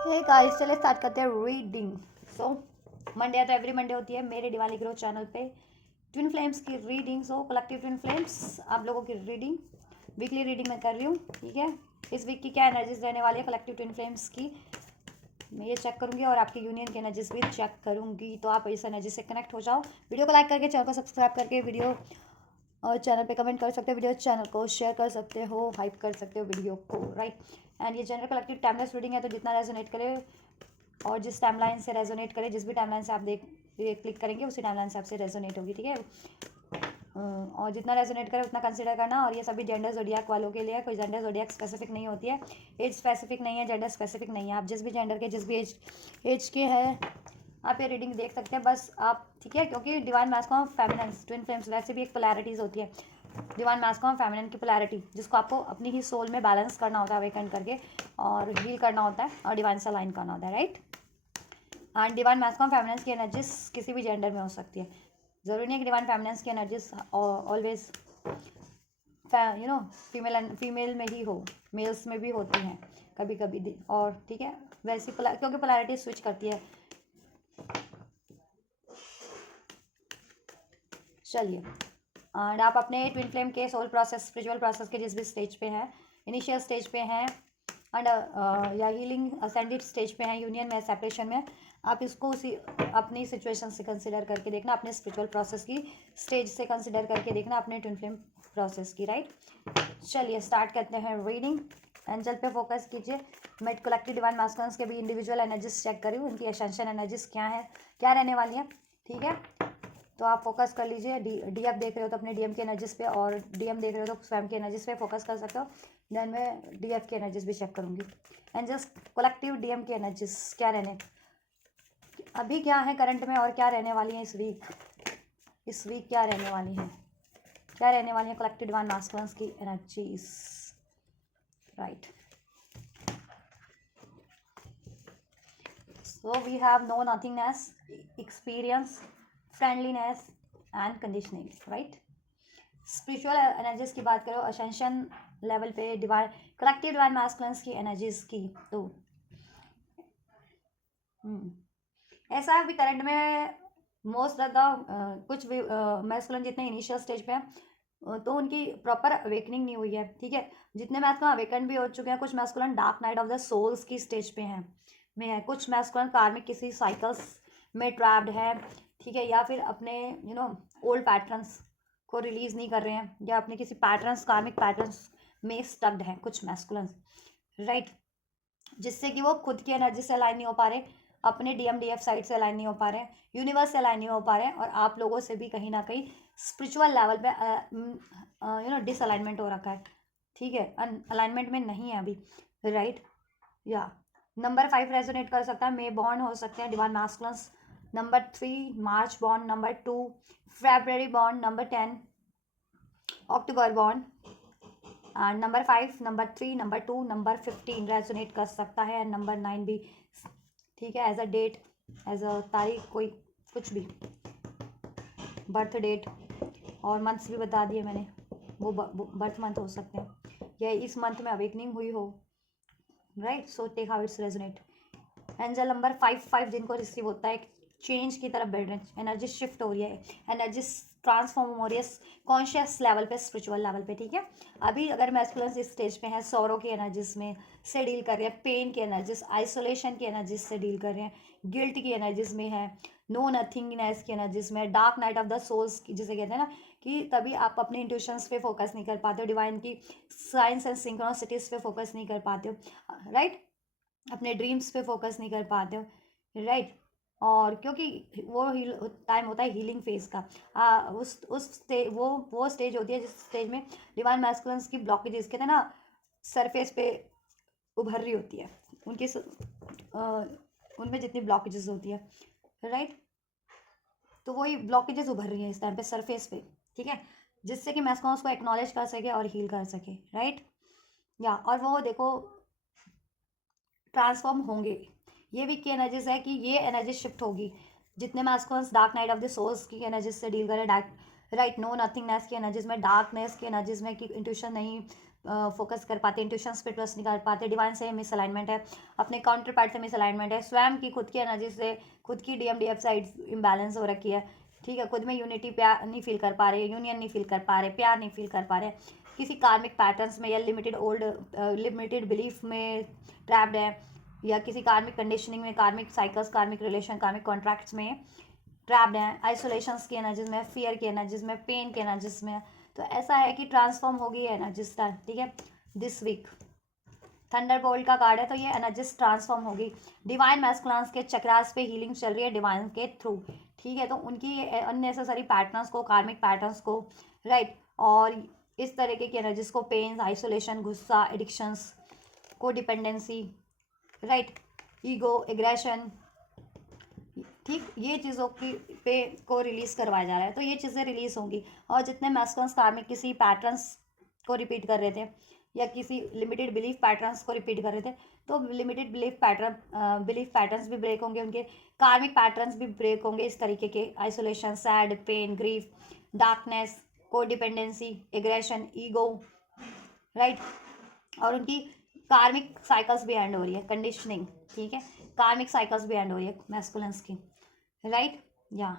Hey guys, चले start करते हैं रीडिंग। सो मंडे है तो एवरी मंडे होती है मेरे दिवाली ग्रो चैनल पे ट्विन फ्लेम्स की रीडिंग। सो कलेक्टिव ट्विन फ्लेम्स आप लोगों की रीडिंग, वीकली रीडिंग मैं कर रही हूँ। ठीक है, इस वीक की क्या एनर्जीज रहने वाली है कलेक्टिव ट्विन फ्लेम्स की, मैं ये चेक करूँगी और आपकी यूनियन की एनर्जीज भी चेक करूँगी। तो आप इस एनर्जी से कनेक्ट हो जाओ। वीडियो को लाइक करके, चैनल को सब्सक्राइब करके, वीडियो और चैनल पे कमेंट कर सकते हो, वीडियो चैनल को शेयर कर सकते हो, हाइप कर सकते हो वीडियो को, राइट। एंड ये जनरल कलेक्टिव टाइमलेस रीडिंग है, तो जितना रेजोनेट करे और जिस टाइमलाइन से रेजोनेट करे, जिस भी टाइमलाइन से आप क्लिक करेंगे उसी टाइमलाइन से आपसे रेजोनेट होगी। ठीक है, और जितना रेजोनेट करे उतना कंसिडर करना। और ये सभी जेंडर जोडियाक वालों के लिए है, कोई जेंडर जोडियाक स्पेसिफिक नहीं होती है, एज स्पेसिफिक नहीं है, जेंडर स्पेसिफिक नहीं है। आप जिस भी जेंडर के, जिस भी एज के हैं, आप ये रीडिंग देख सकते हैं बस आप। ठीक है, क्योंकि divine masculine feminine twin flames वैसे भी एक पोलैरिटीज़ होती है, डिवाइन मैस्कुलिन फेमिनिन की पोलैरिटी, जिसको आपको अपनी ही सोल में बैलेंस करना होता है, अवेकन करके और हील करना होता है और डिवाइन से अलाइन करना होता है, right. And divine masculine feminine की एनर्जीज किसी भी जेंडर में हो सकती है, ज़रूरी नहीं है कि डिवाइन फेमिनिन की एनर्जीज ऑलवेज फीमेल में ही हो, मेल्स में भी होती हैं कभी कभी। और ठीक है, वैसी क्योंकि पोलैरिटी स्विच करती है। चलिए, एंड आप अपने ट्विन फ्लेम के सोल प्रोसेस, स्पिरिचुअल प्रोसेस के जिस भी स्टेज पे हैं, इनिशियल स्टेज पे हैं एंड या हीलिंग असेंडेड स्टेज पे हैं, यूनियन में, सेपरेशन में, आप इसको उसी अपनी सिचुएशन से कंसिडर करके देखना, अपने स्पिरिचुअल प्रोसेस की स्टेज से कंसिडर करके देखना, अपने ट्विन फ्लेम प्रोसेस की, राइट। चलिए स्टार्ट करते हैं रीडिंग। एंजल पे फोकस कीजिए। मैं कलेक्टिव डिवाइन मास्कुलिन्स के भी इंडिविजुअल एनर्जीज चेक करी हूँ, उनकी एसेंशियल एनर्जीज क्या है, क्या रहने वाली है। ठीक है, तो आप फोकस कर लीजिए। डीएफ देख रहे हो तो अपने डीएम की एनर्जीज पे, और डीएम देख रहे हो तो स्वयं की एनर्जीज पे फोकस कर सकते हो। देन मैं डीएफ की एनर्जीज भी चेक करूँगी। एंड जस्ट कलेक्टिव डीएम की एनर्जीज क्या रहने, अभी क्या है करंट में, और क्या रहने वाली है इस वीक क्या रहने वाली है, क्या रहने वाली है कलेक्टिव डिवाइन मास्कुलिन्स की energies, right. So we have know nothingness, experience, friendliness and conditioning, right? Spiritual energies की बात करो, असेंशन लेवल पे डिवाइन कलेक्टिव डिवाइन मास्कुलिन्स की एनर्जीज की, तो ऐसा है अभी करंट में मोस्ट ऑफ द कुछ भी मैस्कुलिन जितने इनिशियल स्टेज पे हैं, तो उनकी प्रॉपर अवेकनिंग नहीं हुई है। ठीक है, जितने मैस्कुलिन अवेकन भी हो चुके हैं, कुछ masculine dark night of the souls की स्टेज पे हैं में है, कुछ मैस्कुलिन कार्मिक किसी साइकिल्स में ट्रैप्ड है। ठीक है, या फिर अपने ओल्ड पैटर्न्स को रिलीज नहीं कर रहे हैं, या अपने किसी पैटर्न्स, कार्मिक पैटर्न्स में स्टक्ड हैं कुछ मैस्कुलिन, राइट, जिससे कि वो खुद की एनर्जी से अलाइन नहीं हो पा रहे, अपने डीएमडीएफ साइड से अलाइन नहीं हो पा रहे, यूनिवर्स से अलाइन नहीं हो पा रहे, और आप लोगों से भी कहीं ना कहीं स्पिरिचुअल लेवल पे डिसअलाइनमेंट हो रखा है। ठीक है, अलाइनमेंट में नहीं है अभी, राइट। या नंबर 5 रेजोनेट कर सकता है, मे बॉन्ड हो सकते हैं divine masculines. Number 3 March bond, number 2 February bond, number 10 October bond, and number 5, number 3, number 2, number 15 resonate कर सकता है, एंड नंबर 9 भी। ठीक है, as a date, as a तारीख, कोई कुछ भी, बर्थ डेट और मंथ्स भी बता दिए मैंने, वो बर्थ मंथ हो सकते हैं, या इस मंथ में अवेकनिंग हुई हो, right. So take how it's resonate. Angel number 5 जिनको रिसीव होता है, चेंज की तरफ बढ़ रहे हैं, एनर्जी शिफ्ट हो रही है, एनर्जी ट्रांसफॉर्म हो रही है कॉन्शियस लेवल पे, स्पिरिचुअल लेवल पे। ठीक है, अभी अगर मैस्कुलिन्स इस स्टेज पे हैं, सौरों की एनर्जीज में से डील कर रहे हैं, पेन की एनर्जीज, आइसोलेशन की एनर्जीज से डील कर रहे हैं, गिल्ट की एनर्जीज में है, नो नथिंगनेस की एनर्जीज में, dark night of the souls जिसे कहते हैं ना, कि तभी आप अपने इंट्यूशंस पे फोकस नहीं कर पाते हो, डिवाइन की साइंस एंड सिंक्रोनिसिटीज पे फोकस नहीं कर पाते हो, राइट, अपने ड्रीम्स पे फोकस नहीं कर पाते हो, राइट। और क्योंकि वो टाइम होता है हीलिंग फेज का, उस वो स्टेज होती है जिस स्टेज में डिवाइन मैस्कुलिन्स की ब्लॉकेजेस कहते हैं ना, सरफेस पे उभर रही होती है, उनकी उनमें जितनी ब्लॉकेजेस होती है, राइट, तो वही ब्लॉकेजेस उभर रही है इस टाइम पे सरफेस पे। ठीक है, जिससे कि मैस्कुलिन उसको एक्नॉलेज कर सके और हील कर सके, राइट। या और वो देखो ट्रांसफॉर्म होंगे, ये वीक की एनर्जीज है कि ये एनर्जी शिफ्ट होगी, जितने masculines dark night of the souls की एनर्जीज से डील करें, राइट, नो नथिंगनेस की एनर्जीज में, डार्कनेस की एनर्जीज में कि इंट्यूशन नहीं, फोकस कर पाते, इंट्यूशंस पे ट्रस्ट नहीं कर पाते, डिवाइन से मिस अलाइनमेंट है, अपने काउंटर पार्ट से मिस अलाइनमेंट है, स्वयं की खुद की एनर्जी से खुद की DMDF साइड इम्बैलेंस हो रखी है, ठीक है, खुद में यूनिटी प्यार नहीं फील कर पा रहे, यूनियन नहीं फील कर पा रहे, प्यार नहीं फील कर पा रहे, किसी कार्मिक पैटर्न्स में या लिमिटेड बिलीफ में ट्रैप्ड है, या किसी कार्मिक कंडीशनिंग में, कार्मिक साइकिल्स, कार्मिक रिलेशन, कार्मिक कॉन्ट्रैक्ट्स में ट्रैप्ड हैं, आइसोलेशंस की एनर्जीज में, फियर की एनर्जीज में, पेन की एनर्जीज में। तो ऐसा है कि ट्रांसफॉर्म होगी एनर्जीज, ठीक है, दिस वीक थंडरबोल्ट का कार्ड है, तो ये एनर्जीज ट्रांसफॉर्म होगी। डिवाइन मैस्कुलेंस के चक्रास पे हीलिंग चल रही है डिवाइन के थ्रू, ठीक है, तो उनकी अननेसेसरी पैटर्न्स को, कार्मिक पैटर्न्स को, राइट, और इस तरीके की एनर्जीज को, पेन, आइसोलेशन, गुस्सा, एडिक्शंस, को डिपेंडेंसी, राइट, ईगो, एग्रेशन, ठीक, ये चीज़ों की पे को रिलीज़ करवाया जा रहा है, तो ये चीज़ें रिलीज़ होंगी। और जितने मैस्कुलेंस कार्मिक किसी पैटर्न्स को रिपीट कर रहे थे या किसी लिमिटेड बिलीफ पैटर्न्स को रिपीट कर रहे थे, तो लिमिटेड बिलीफ पैटर्न्स भी ब्रेक होंगे, उनके कार्मिक पैटर्न्स भी ब्रेक होंगे, इस तरीके के isolation, sad, pain, grief, darkness, को डिपेंडेंसी, एग्रेशन, ईगो, राइट, और उनकी कार्मिक साइकिल्स भी एंड हो रही है, कंडीशनिंग, ठीक है, कार्मिक साइकिल्स भी एंड हो रही है मैस्कुलेंस की, राइट, या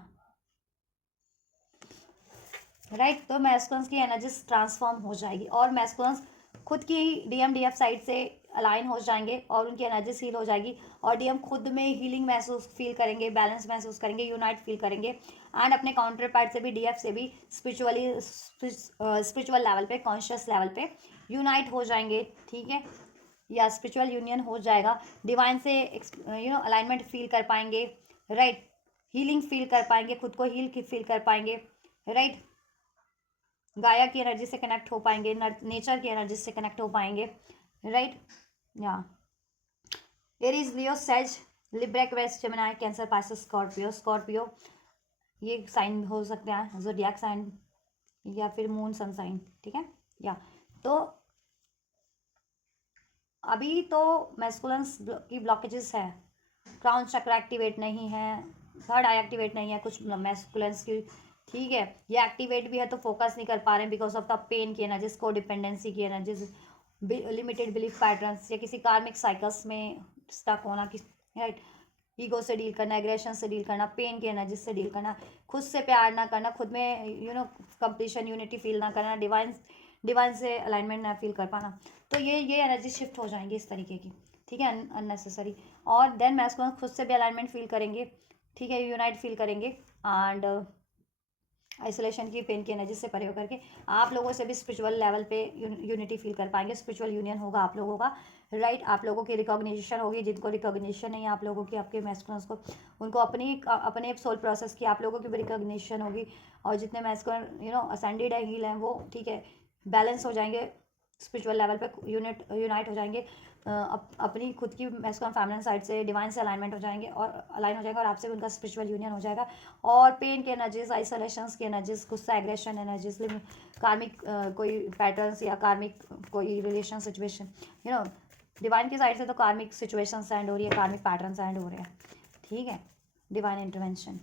राइट, तो मैस्कुलेंस की एनर्जीज ट्रांसफॉर्म हो जाएगी और मैस्कुलेंस खुद की DMDF साइड से अलाइन हो जाएंगे और उनकी एनर्जी हील हो जाएगी और DM खुद में हीलिंग महसूस फील करेंगे, बैलेंस महसूस करेंगे, यूनाइट फील करेंगे, एंड अपने काउंटर पार्ट से भी, DF से भी स्पिरिचुअल लेवल पे, कॉन्शियस लेवल पे यूनाइट हो जाएंगे, ठीक है, या स्पिरिचुअल यूनियन हो जाएगा, डिवाइन से अलाइनमेंट फील कर पाएंगे, राइट, हीलिंग फील कर पाएंगे, खुद को हील फील कर पाएंगे, राइट, गाया की एनर्जी से कनेक्ट हो पाएंगे, नेचर की एनर्जी से कनेक्ट हो पाएंगे, राइट, या एरीज, लियो, सेज, Libra, Aquarius, Gemini, Cancer, Pisces, Scorpio ये साइन हो सकते हैं, ज़ोडिएक साइन या फिर मून सन साइन, ठीक है, या तो अभी तो मैस्कुलेंस की ब्लॉकेजेस है, क्राउन चक्र एक्टिवेट नहीं है, थर्ड आई एक्टिवेट नहीं है कुछ मैस्कुलेंस की, ठीक है, ये एक्टिवेट भी है तो फोकस नहीं कर पा रहे हैं बिकॉज ऑफ द पेन की एनर्जीज, को डिपेंडेंसी की एनर्जीज, लिमिटेड बिलीफ पैटर्न्स या किसी कार्मिक साइकिल्स में स्टक होना, राइट, ईगो से डील करना, एग्रेशन से डील करना, पेन की एनर्जी से डील करना, खुद से प्यार ना करना, खुद में कंप्लीशन, यूनिटी फील ना करना, डिवाइन से अलाइनमेंट ना फील कर पाना, तो ये एनर्जी शिफ्ट हो जाएंगी इस तरीके की, ठीक है, अननेसेसरी, और देन मैस्कुलिन खुद से भी अलाइनमेंट फील करेंगे, ठीक है, यूनाइट फील करेंगे, एंड आइसोलेशन की, पेन की एनर्जी से परे होकर के आप लोगों से भी स्पिरिचुअल लेवल पे यूनिटी फील कर पाएंगे, स्पिरिचुअल यूनियन होगा आप लोगों का, राइट, आप लोगों की रिकॉग्निशन होगी, जिनको रिकॉग्निशन नहीं है आप लोगों की, आपके मैस्कुलिन्स को, उनको अपने सोल प्रोसेस की आप लोगों की भी रिकॉग्निशन होगी, और जितने मैस्कुलिन असेंडेड है, हील हैं, वो ठीक है, बैलेंस हो जाएंगे, स्पिरिचुअल लेवल पे यूनाइट हो जाएंगे, अपनी खुद की मैस्कुलिन फेमिनिन साइड से डिवाइन से अलाइनमेंट हो जाएंगे और अलाइन हो जाएगा, और आपसे उनका स्पिरिचुअल यूनियन हो जाएगा, और पेन की एनर्जीज, आइसोलेशंस की एनर्जीज, गुस्सा, एग्रेशन एनर्जीज, कार्मिक कोई पैटर्न्स या कार्मिक कोई रिलेशन सिचुएशन, डिवाइन की साइड से तो कार्मिक सिचुएशन एंड हो रही है, कार्मिक पैटर्न्स एंड हो रहे हैं, ठीक है, डिवाइन इंटरवेंशन,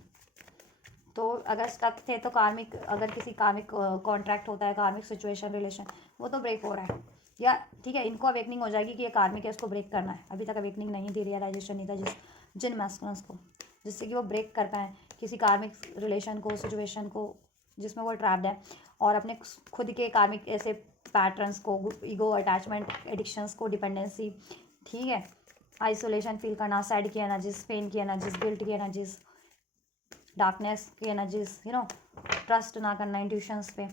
तो अगर स्टक थे तो कार्मिक, अगर किसी कार्मिक कॉन्ट्रैक्ट होता है, कार्मिक सिचुएशन, रिलेशन, वो तो ब्रेक हो रहा है, या ठीक है, इनको अवेकनिंग हो जाएगी कि ये कार्मिक है, इसको ब्रेक करना है, अभी तक अवेकनिंग नहीं थी, रियलाइजेशन नहीं था जिन मैस्कुलिन्स को, जिससे कि वो ब्रेक कर पाएँ किसी कार्मिक रिलेशन को, सिचुएशन को जिसमें वो ट्रैप्ड है, और अपने खुद के कार्मिक ऐसे पैटर्न्स को, ईगो, अटैचमेंट, एडिक्शंस को, डिपेंडेंसी, ठीक है, आइसोलेशन फील करना, सैड की एनर्जीज, पेन की एनर्जीज, गिल्ट की एनर्जीज, डार्कनेस की एनर्जीज, ट्रस्ट ना करना इंट्यूशंस पे,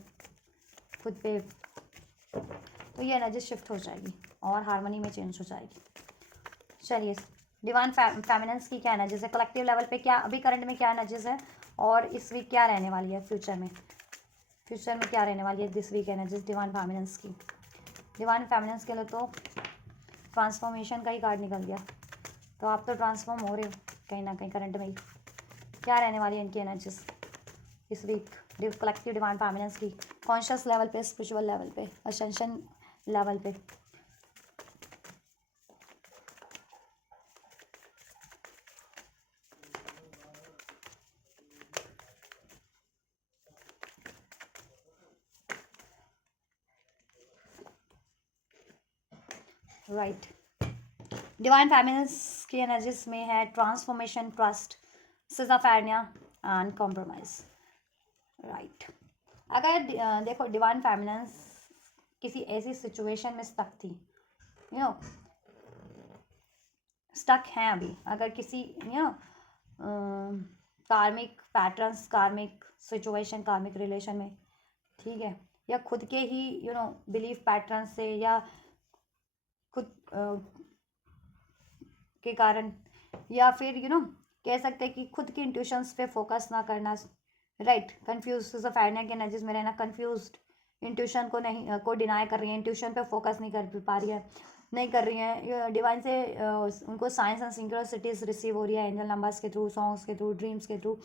खुद पे, तो ये एनर्जी शिफ्ट हो जाएगी और हार्मनी में चेंज हो जाएगी। चलिए, डिवाइन फेमिनेंस की क्या एनर्जीज है, कलेक्टिव लेवल पे क्या अभी करंट में क्या एनर्जीज है, और इस वीक क्या रहने वाली है, फ्यूचर में क्या रहने वाली है दिस वीक एनर्जीज डिवाइन फेमिनेंस की। डिवाइन फेमिनेंस के लिए तो ट्रांसफॉर्मेशन का ही कार्ड निकल गया, तो आप तो ट्रांसफॉर्म हो रहे हो कहीं ना कहीं करंट में ही। क्या रहने वाली है इनकी एनर्जीज इस वीक, कलेक्टिव डिवाइन फेमिनेंस की, कॉन्शियस लेवल पे, स्पिरिचुअल लेवल पे, असेंशन लेवल पे। राइट। डिवाइन फेमिनिन्स की एनर्जीज में है transformation, trust, schizophrenia and compromise. Right. अगर देखो डिवाइन फेमिनिन्स किसी ऐसी सिचुएशन में स्टक थी, यू नो स्टक हैं अभी, अगर किसी कार्मिक पैटर्न्स, कार्मिक सिचुएशन, कार्मिक रिलेशन में, ठीक है, या खुद के ही बिलीफ पैटर्न से, या खुद के कारण, या फिर कह सकते हैं कि खुद की इंट्यूशंस पे फोकस ना करना। राइट। कंफ्यूज सिज़ोफ्रेनिया के एनर्जीज में रहना, कंफ्यूज्ड, इंट्यूशन को नहीं को डिनाई कर रही है, इंट्यूशन पे फोकस नहीं कर पा रही है, नहीं कर रही हैं डिवाइन से उनको साइंस एंड सिंक्रोसिटीज रिसीव हो रही है एंजल नंबर्स के थ्रू, सॉन्ग्स के थ्रू, ड्रीम्स के थ्रू,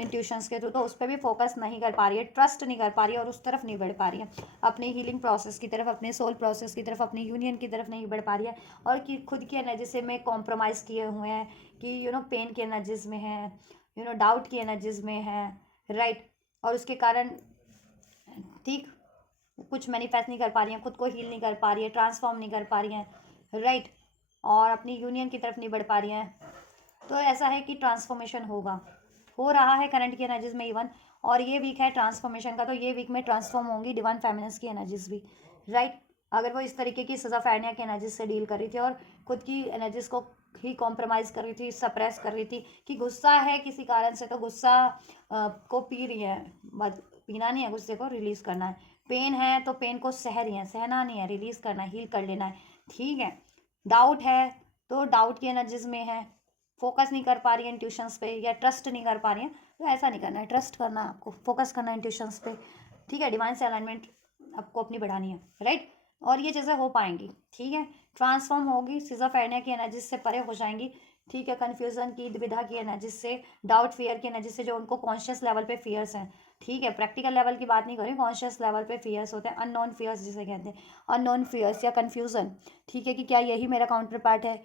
इंट्यूशंस के थ्रू, तो उस पर भी फोकस नहीं कर पा रही है, ट्रस्ट नहीं कर पा रही है और उस तरफ नहीं बढ़ पा रही है, अपनी हीलिंग प्रोसेस की तरफ, अपने सोल प्रोसेस की तरफ, अपनी यूनियन की तरफ नहीं बढ़ पा रही है, और कि खुद की एनर्जी से में कॉम्प्रोमाइज़ किए हुए हैं कि पेन की एनर्जीज में है, डाउट की एनर्जीज में है। राइट। और उसके कारण ठीक कुछ मैनिफेस्ट नहीं कर पा रही हैं, खुद को हील नहीं कर पा रही है, ट्रांसफॉर्म नहीं कर पा रही हैं। राइट। और अपनी यूनियन की तरफ नहीं बढ़ पा रही हैं। तो ऐसा है कि ट्रांसफॉर्मेशन होगा, हो रहा है करंट की एनर्जीज में इवन, और ये वीक है ट्रांसफॉर्मेशन का, तो ये वीक में ट्रांसफॉर्म होंगी डिवाइन फेमिनिन्स की एनर्जीज भी। राइट। अगर वो इस तरीके की सिज़ोफ्रेनिया की एनर्जीज से डील कर रही थी और खुद की एनर्जीज को ही कॉम्प्रोमाइज़ कर रही थी, सप्रेस कर रही थी, कि गुस्सा है किसी कारण से तो गुस्सा को पी रही है, बट पीना नहीं है, गुस्से को रिलीज करना है। पेन है तो पेन को सह रही है, सहना नहीं है, रिलीज करना है, हील कर लेना है। ठीक है। डाउट है तो डाउट की एनर्जीज में है, फोकस नहीं कर पा रही है इंट्यूशंस पे, या ट्रस्ट नहीं कर पा रही है, तो ऐसा नहीं करना है, ट्रस्ट करना है आपको, फोकस करना है इंट्यूशंस पे। ठीक है। डिवाइन से अलाइनमेंट आपको अपनी बढ़ानी है। राइट। और ये चीज़ें हो पाएंगी। ठीक है। ट्रांसफॉर्म होगी, सिज़ोफ्रेनिया की एनर्जी से परे हो जाएंगी। ठीक है। कन्फ्यूजन की, दुविधा की एनर्जी से, डाउट फियर की एनर्जी से, जो उनको कॉन्शियस लेवल पे फियर्स हैं। ठीक है। प्रैक्टिकल लेवल की बात नहीं करें, कॉन्शियस लेवल पे फियर्स होते हैं, अननोन फियर्स जिसे कहते हैं, अननोन फियर्स या कन्फ्यूजन। ठीक है। कि क्या यही मेरा काउंटर पार्ट है,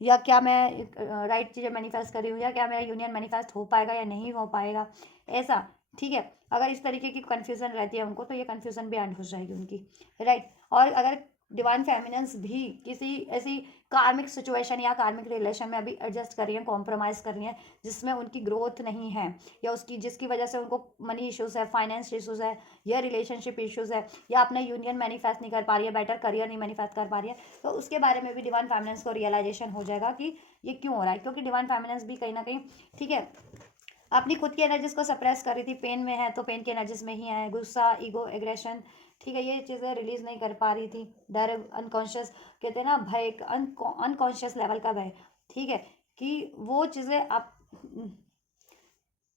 या क्या मैं राइट चीज़ें मैनिफेस्ट कर रही हूँ, या क्या मेरा यूनियन मैनिफेस्ट हो पाएगा या नहीं हो पाएगा, ऐसा। ठीक है। अगर इस तरीके की कन्फ्यूज़न रहती है उनको, तो ये कन्फ्यूज़न भी एंड हो जाएगी उनकी। राइट। और अगर डिवाइन फेमिनिन्स भी किसी ऐसी कार्मिक सिचुएशन या कार्मिक रिलेशन में अभी एडजस्ट कर रही हैं, कॉम्प्रोमाइज़ कर रही हैं, जिसमें उनकी ग्रोथ नहीं है, या उसकी जिसकी वजह से उनको मनी इश्यूज़ है, फाइनेंस इश्यूज़ है, या रिलेशनशिप इश्यूज़ है, या अपना यूनियन मैनिफेस्ट नहीं कर पा रही है, बेटर करियर नहीं मैनिफेस्ट कर पा रही है, तो उसके बारे में भी डिवाइन फेमिनिन्स को रियलाइजेशन हो जाएगा कि ये क्यों हो रहा है, क्योंकि डिवाइन फेमिनिन्स भी कहीं ना कहीं, ठीक है, अपनी खुद की एनर्जीज को सप्रेस कर रही थी, पेन में है तो पेन की एनर्जीज में ही है, गुस्सा, ईगो, एग्रेशन, ठीक है, ये चीज़ें रिलीज नहीं कर पा रही थी, डर, अनकॉन्शियस, कहते हैं ना भय, अनकॉन्शियस लेवल का भय। ठीक है। कि वो चीज़ें आप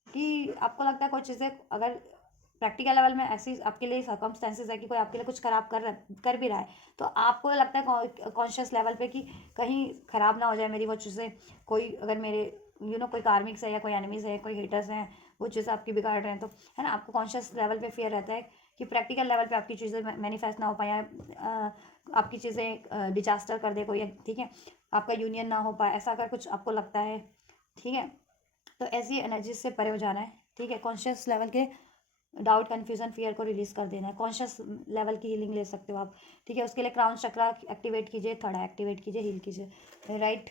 कि आपको लगता है कोई चीज़ें अगर प्रैक्टिकल लेवल में ऐसी आपके लिए सर्कमस्टेंसेस है कि कोई आपके लिए कुछ खराब कर भी रहा है, तो आपको लगता है कॉन्शियस लेवल पे कि कहीं खराब ना हो जाए मेरी वो चीज़ें, कोई अगर मेरे कोई कार्मिक्स है, या कोई एनिमीज है, कोई हेटर्स हैं, वो चीज़ें आपकी बिगाड़ रहे हैं, तो है ना, आपको कॉन्शियस लेवल पे फियर रहता है कि प्रैक्टिकल लेवल पे आपकी चीज़ें मैनिफेस्ट ना हो पाए, आपकी चीज़ें डिजास्टर कर दे कोई। ठीक है। आपका यूनियन ना हो पाए, ऐसा अगर कुछ आपको लगता है, ठीक है, तो ऐसी एनर्जी से परे हो जाना है। ठीक है। कॉन्शियस लेवल के डाउट, कन्फ्यूजन, फियर को रिलीज कर देना है, कॉन्शियस लेवल की हीलिंग ले सकते हो आप। ठीक है। उसके लिए क्राउन चक्रा एक्टिवेट कीजिए, थर्ड एक्टिवेट कीजिए, हील कीजिए। राइट।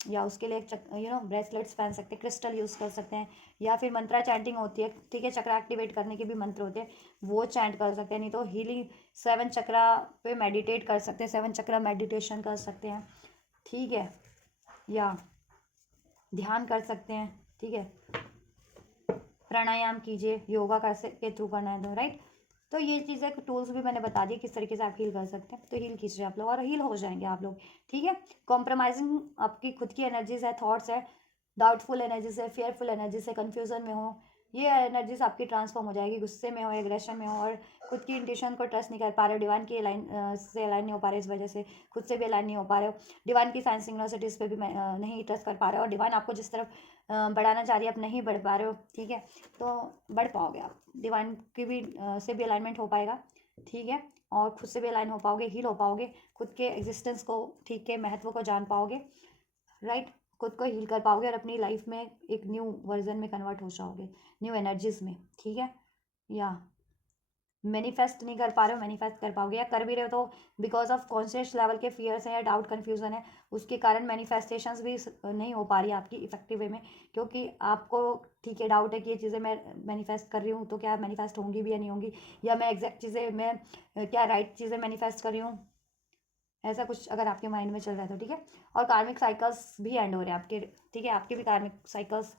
या उसके लिए ब्रेसलेट्स पहन सकते हैं, क्रिस्टल यूज़ कर सकते हैं, या फिर मंत्रा चैंटिंग होती है। ठीक है। चक्रा एक्टिवेट करने के भी मंत्र होते हैं, वो चैंट कर सकते हैं, नहीं तो हीलिंग 7 चक्रा पे मेडिटेट कर सकते हैं, 7 चक्रा मेडिटेशन कर सकते हैं। ठीक है। या ध्यान कर सकते हैं। ठीक है। प्राणायाम कीजिए, योगा कर के थ्रू करना है तो। राइट। तो ये चीज़ें टूल्स भी मैंने बता दिए किस तरीके से आप हील कर सकते हैं, तो हील कीजिए आप लोग और हील हो जाएंगे आप लोग। ठीक है। कॉम्प्रोमाइजिंग आपकी खुद की एनर्जीज है, थॉट्स है, डाउटफुल एनर्जीज है, फेयरफुल एनर्जीज है, कन्फ्यूजन में हो, ये एनर्जीज आपकी ट्रांसफॉर्म हो जाएगी, गुस्से में हो, एग्रेशन में हो, और खुद की इंट्यूशन को ट्रस्ट नहीं कर पा रहे हो, डिवाइन की अलाइन से अलाइन नहीं हो पा रहे, इस वजह से खुद से भी अलाइन नहीं हो पा रहे हो, डिवाइन की साइंस सिग्नोसिटीज़ पे भी नहीं ट्रस्ट कर पा रहे हो, और डिवाइन आपको जिस तरफ बढ़ाना चाह रही है आप नहीं बढ़ पा रहे हो। ठीक है। तो बढ़ पाओगे आप, डिवाइन की भी से भी अलाइनमेंट हो पाएगा। ठीक है। और खुद से भी अलाइन हो पाओगे, हील हो पाओगे, खुद के एग्जिस्टेंस को, ठीक है, महत्व को जान पाओगे। राइट। खुद को हील कर पाओगे और अपनी लाइफ में एक न्यू वर्जन में कन्वर्ट हो जाओगे, न्यू एनर्जीज में। ठीक है। या मैनिफेस्ट नहीं कर पा रहे हो, मैनिफेस्ट कर पाओगे, या कर भी रहे हो तो बिकॉज ऑफ कॉन्शियस लेवल के फियर्स हैं या डाउट कन्फ्यूजन है, उसके कारण मैनिफेस्टेशंस भी नहीं हो पा रही है आपकी इफेक्टिव वे में, क्योंकि आपको ठीक है डाउट है कि ये चीज़ें मैं मैनिफेस्ट कर रही हूँ तो क्या मैनिफेस्ट होंगी भी या नहीं होंगी, या मैं एग्जैक्ट चीज़ें मैं क्या राइट चीज़ें मैनिफेस्ट कर रही हूँ, ऐसा कुछ अगर आपके माइंड में चल रहा है तो ठीक है। और कार्मिक साइकिल्स भी एंड हो रहे हैं आपके, ठीक है, आपके भी कार्मिक साइकिल्स,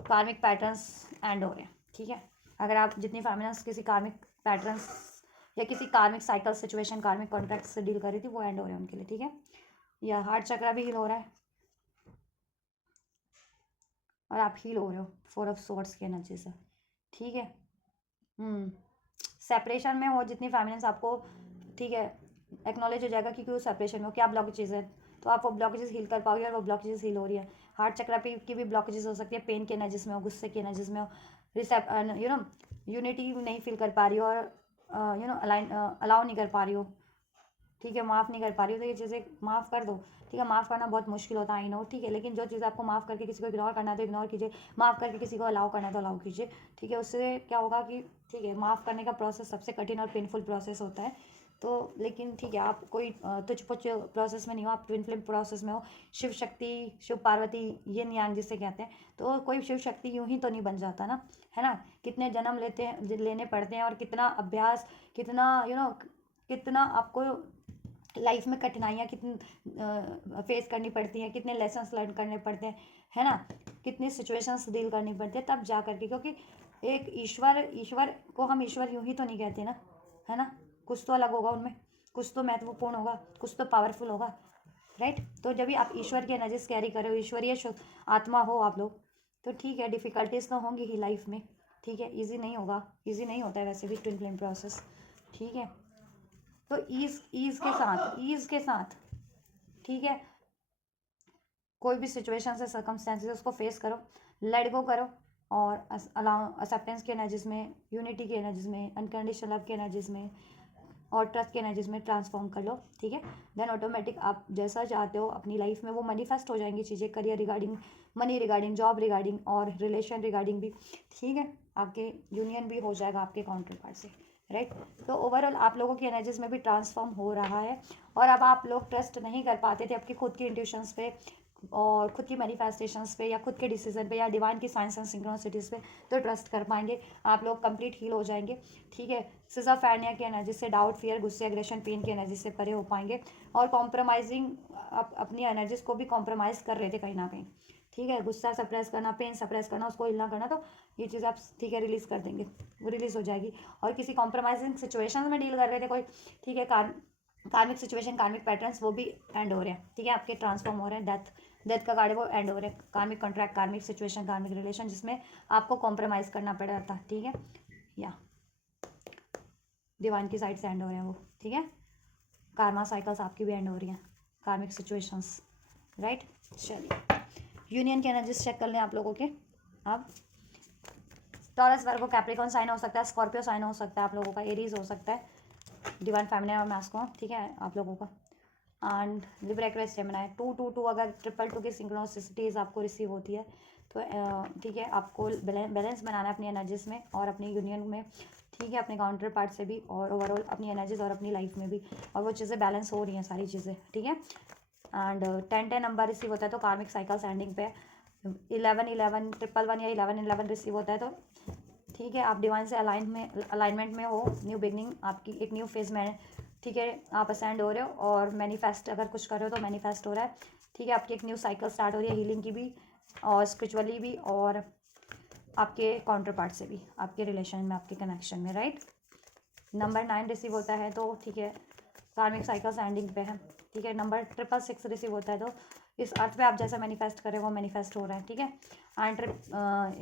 कार्मिक पैटर्न्स एंड हो रहे हैं, ठीक है। अगर आप जितनी फैमिलीज किसी कार्मिक पैटर्न्स या किसी कार्मिक साइकिल सिचुएशन कार्मिक कॉन्ट्रैक्ट से डील कर रही थी वो एंड हो रहे हैं उनके लिए, ठीक है। या हार्ट चक्रा भी हील हो रहा है और आप हील हो रहे हो 4 ऑफ स्वॉर्ड्स की एनर्जी से, ठीक है। सेपरेशन में हो जितनी फैमिलीज आपको, ठीक है, एक्नॉलेज हो जाएगा कि क्यों सेपरेशन में हो, क्या ब्लॉकेजेस है, तो आप वो ब्लॉकेजेस हील कर पाओगे और वो ब्लॉकेजेस हील हो रही है। हार्ट चक्रा पे की भी ब्लॉकेजेस हो सकती है, पेन के एनर्जीज में हो, गुस्से की एनर्जीज में हो, रिसेप यूनिटी नहीं फील कर पा रही हो, और अलाउ नहीं कर पा रही हो, ठीक है, माफ़ नहीं कर पा रही हो, तो ये चीज़ें माफ़ कर दो, ठीक है। माफ़ करना बहुत मुश्किल होता है आई नो, ठीक है, लेकिन जो चीज़ आपको माफ़ करके किसी को इग्नोर करना है तो इग्नोर कीजिए, माफ़ करके किसी को अलाउ करना है तो अलाउ कीजिए, ठीक है। उससे क्या होगा कि ठीक है, माफ़ करने का प्रोसेस सबसे कठिन और पेनफुल प्रोसेस होता है, तो लेकिन ठीक है, आप कोई तुच्छ पुच्छ प्रोसेस में नहीं हो, आप ट्विन फ्लेम प्रोसेस में हो, शिव शक्ति, शिव पार्वती, यिन यांग जिसे कहते हैं, तो कोई शिव शक्ति यूं ही तो नहीं बन जाता ना, है ना। कितने जन्म लेने पड़ते हैं, और कितना अभ्यास, कितना कितना आपको लाइफ में कठिनाइयाँ कितनी फेस करनी पड़ती हैं, कितने लेसन्स लर्न करने पड़ते हैं, है ना, कितनी सिचुएशंस डील करनी पड़ती है तब जा करके, क्योंकि एक ईश्वर को हम ईश्वर यूं ही तो नहीं कहते ना, है ना, कुछ तो अलग होगा उनमें, कुछ तो महत्वपूर्ण होगा, कुछ तो पावरफुल होगा, राइट। तो जब भी आप ईश्वर की एनर्जीज कैरी कर रहे हो, ईश्वरीय आत्मा हो आप लोग, तो ठीक है, डिफ़िकल्टीज तो होंगी ही लाइफ में, ठीक है, ईजी नहीं होगा, ईजी नहीं होता है वैसे भी ट्विन फ्लेम प्रोसेस, ठीक है। तो ईज के साथ, ठीक है, कोई भी सिचुएशन से सर्कमस्टेंसेस उसको फेस करो, लेट गो करो, और एक्सेप्टेंस की एनर्जीज में, यूनिटी की एनर्जीज में, अनकंडीशनल लव की एनर्जीज में, और ट्रस्ट की एनर्जीज में ट्रांसफॉर्म कर लो, ठीक है। देन ऑटोमेटिक आप जैसा चाहते हो अपनी लाइफ में वो मैनिफेस्ट हो जाएंगी चीज़ें, career regarding, money regarding, job regarding, और रिलेशन रिगार्डिंग भी, ठीक है। आपके यूनियन भी हो जाएगा आपके काउंटर पार्ट से, राइट। तो ओवरऑल आप लोगों की एनर्जीज में भी ट्रांसफॉर्म हो रहा है, और अब आप लोग ट्रस्ट नहीं कर पाते थे आपकी खुद की इंट्यूशंस पे, और खुद की मैनिफेस्टेशंस पे, या खुद के डिसीजन पे, या डिवाइन की साइंस एंड सिंक्रोनिसिटीज़ पे, तो ट्रस्ट कर पाएंगे आप लोग, कंप्लीट हील हो जाएंगे, ठीक है। सिज़ोफ्रेनिया की एनर्जी से, डाउट, फियर, गुस्से, एग्रेशन, पेन की एनर्जी से परे हो पाएंगे, और कॉम्प्रोमाइजिंग अपनी एनर्जीज को भी कॉम्प्रोमाइज़ कर रहे थे कहीं ना कहीं, ठीक है। गुस्सा सप्रेस करना, पेन सप्रेस करना, उसको हिलना करना, तो ये चीज़ आप ठीक है रिलीज़ कर देंगे, वो रिलीज़ हो जाएगी। और किसी कॉम्प्रोमाइजिंग सिचुएशन में डील कर रहे थे कोई, ठीक है, कार्मिक सिचुएशन, कार्मिक पैटर्न्स वो भी एंड हो रहे हैं, ठीक है, आपके ट्रांसफॉर्म हो रहे हैं, डेथ का कार्ड है वो एंड हो रहे हैं, कार्मिक कॉन्ट्रैक्ट, कार्मिक सिचुएशन, कार्मिक रिलेशन जिसमें आपको कॉम्प्रोमाइज़ करना पड़ रहा था, ठीक है, या डिवाइन की साइड से एंड हो रहे हैं वो, ठीक है। कार्मा साइकिल्स आपकी भी एंड हो रही हैं, कार्मिक सिचुएशंस, राइट। चलिए यूनियन की एनर्जीज चेक कर लें आप लोगों के। अब टॉरस, वर्गो, कैप्रिकॉन साइन हो सकता है, स्कॉर्पियो साइन हो सकता है आप लोगों का, एरीज हो सकता है, डिवाइन फेमिनिन और मैस्कुलिन, ठीक है, आप लोगों का। एंड लिब्रा, एक्वेरियस, जेमिनी, 2 अगर 2 की सिंक्रोनिसिटीज आपको रिसीव होती है तो ठीक है, आपको बैलेंस बनाना है अपनी एनर्जीज में और अपनी यूनियन में, ठीक है, अपने काउंटर पार्ट से भी, और ओवरऑल अपनी एनर्जीज और अपनी लाइफ में भी, और वो चीज़ें बैलेंस हो रही हैं सारी चीज़ें, ठीक है। एंड 10 नंबर रिसीव होता है तो कार्मिक साइकिल्स एंडिंग पे, 11 1 या 11 रिसीव होता है तो ठीक है, आप डिवाइन से अलाइनमेंट में हो, न्यू बिगनिंग आपकी एक न्यू फेज में, ठीक है, आप असेंड हो रहे हो, और मैनिफेस्ट अगर कुछ कर रहे हो तो मैनिफेस्ट हो रहा है, ठीक है, आपकी एक न्यू साइकिल स्टार्ट हो रही है, हीलिंग की भी और स्पिरिचुअली भी, और आपके काउंटर पार्ट से भी, आपके रिलेशन में, आपके कनेक्शन में, राइट। नंबर 9 रिसीव होता है तो ठीक है, कार्मिक साइकिल्स एंडिंग पे है, ठीक है। नंबर 666 रिसीव होता है तो इस अर्थ पे आप जैसा मैनिफेस्ट करें वो मैनिफेस्ट हो रहा है, ठीक है। एंड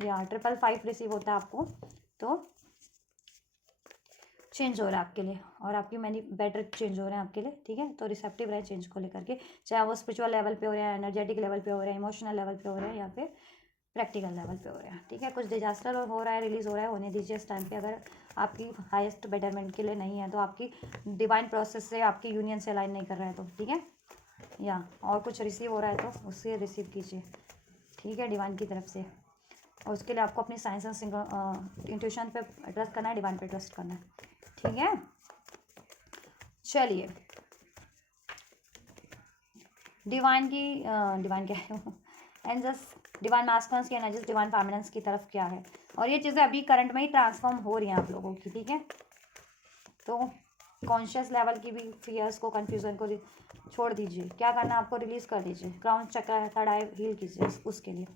555 रिसीव होता है आपको तो चेंज हो रहा है आपके लिए, और आपकी मैनी बेटर चेंज हो रहे हैं आपके लिए, ठीक है। तो रिसेप्टिव रहे चेंज को लेकर के, चाहे वो स्पिरिचुअल लेवल पे हो रहे हैं, एनर्जेटिक लेवल पे हो रहे हैं, इमोशनल लेवल पे हो रहे हैं, या फिर प्रैक्टिकल लेवल पे हो रहे हैं, ठीक है। कुछ डिजास्टर हो रहा है, रिलीज हो रहा है, होने दीजिए इस टाइम पे, अगर आपकी हाईएस्ट बेटरमेंट के लिए नहीं है तो, आपकी डिवाइन प्रोसेस से, आपकी यूनियन से अलाइन नहीं कर रहा है तो, ठीक है। या और कुछ रिसीव हो रहा है तो उससे रिसीव कीजिए, ठीक है, डिवाइन की तरफ से, और उसके लिए आपको अपनी साइंस एंड इंट्यूशन पे ट्रस्ट करना है, डिवाइन पे ट्रस्ट करना है, ठीक है। चलिए, डिवाइन की डिवाइन क्या है एंजल्स, डिवाइन मास्कुलिन्स की एनर्जीज डिवाइन फेमिनिन्स की तरफ क्या है, और ये चीज़ें अभी करंट में ही ट्रांसफॉर्म हो रही हैं आप लोगों की, ठीक है। तो कॉन्शियस लेवल की भी फियर्स को, कन्फ्यूज़न को छोड़ दीजिए, क्या करना है आपको, रिलीज़ कर दीजिए, क्राउन चक्र थर्ड आई हील कीजिए उसके लिए,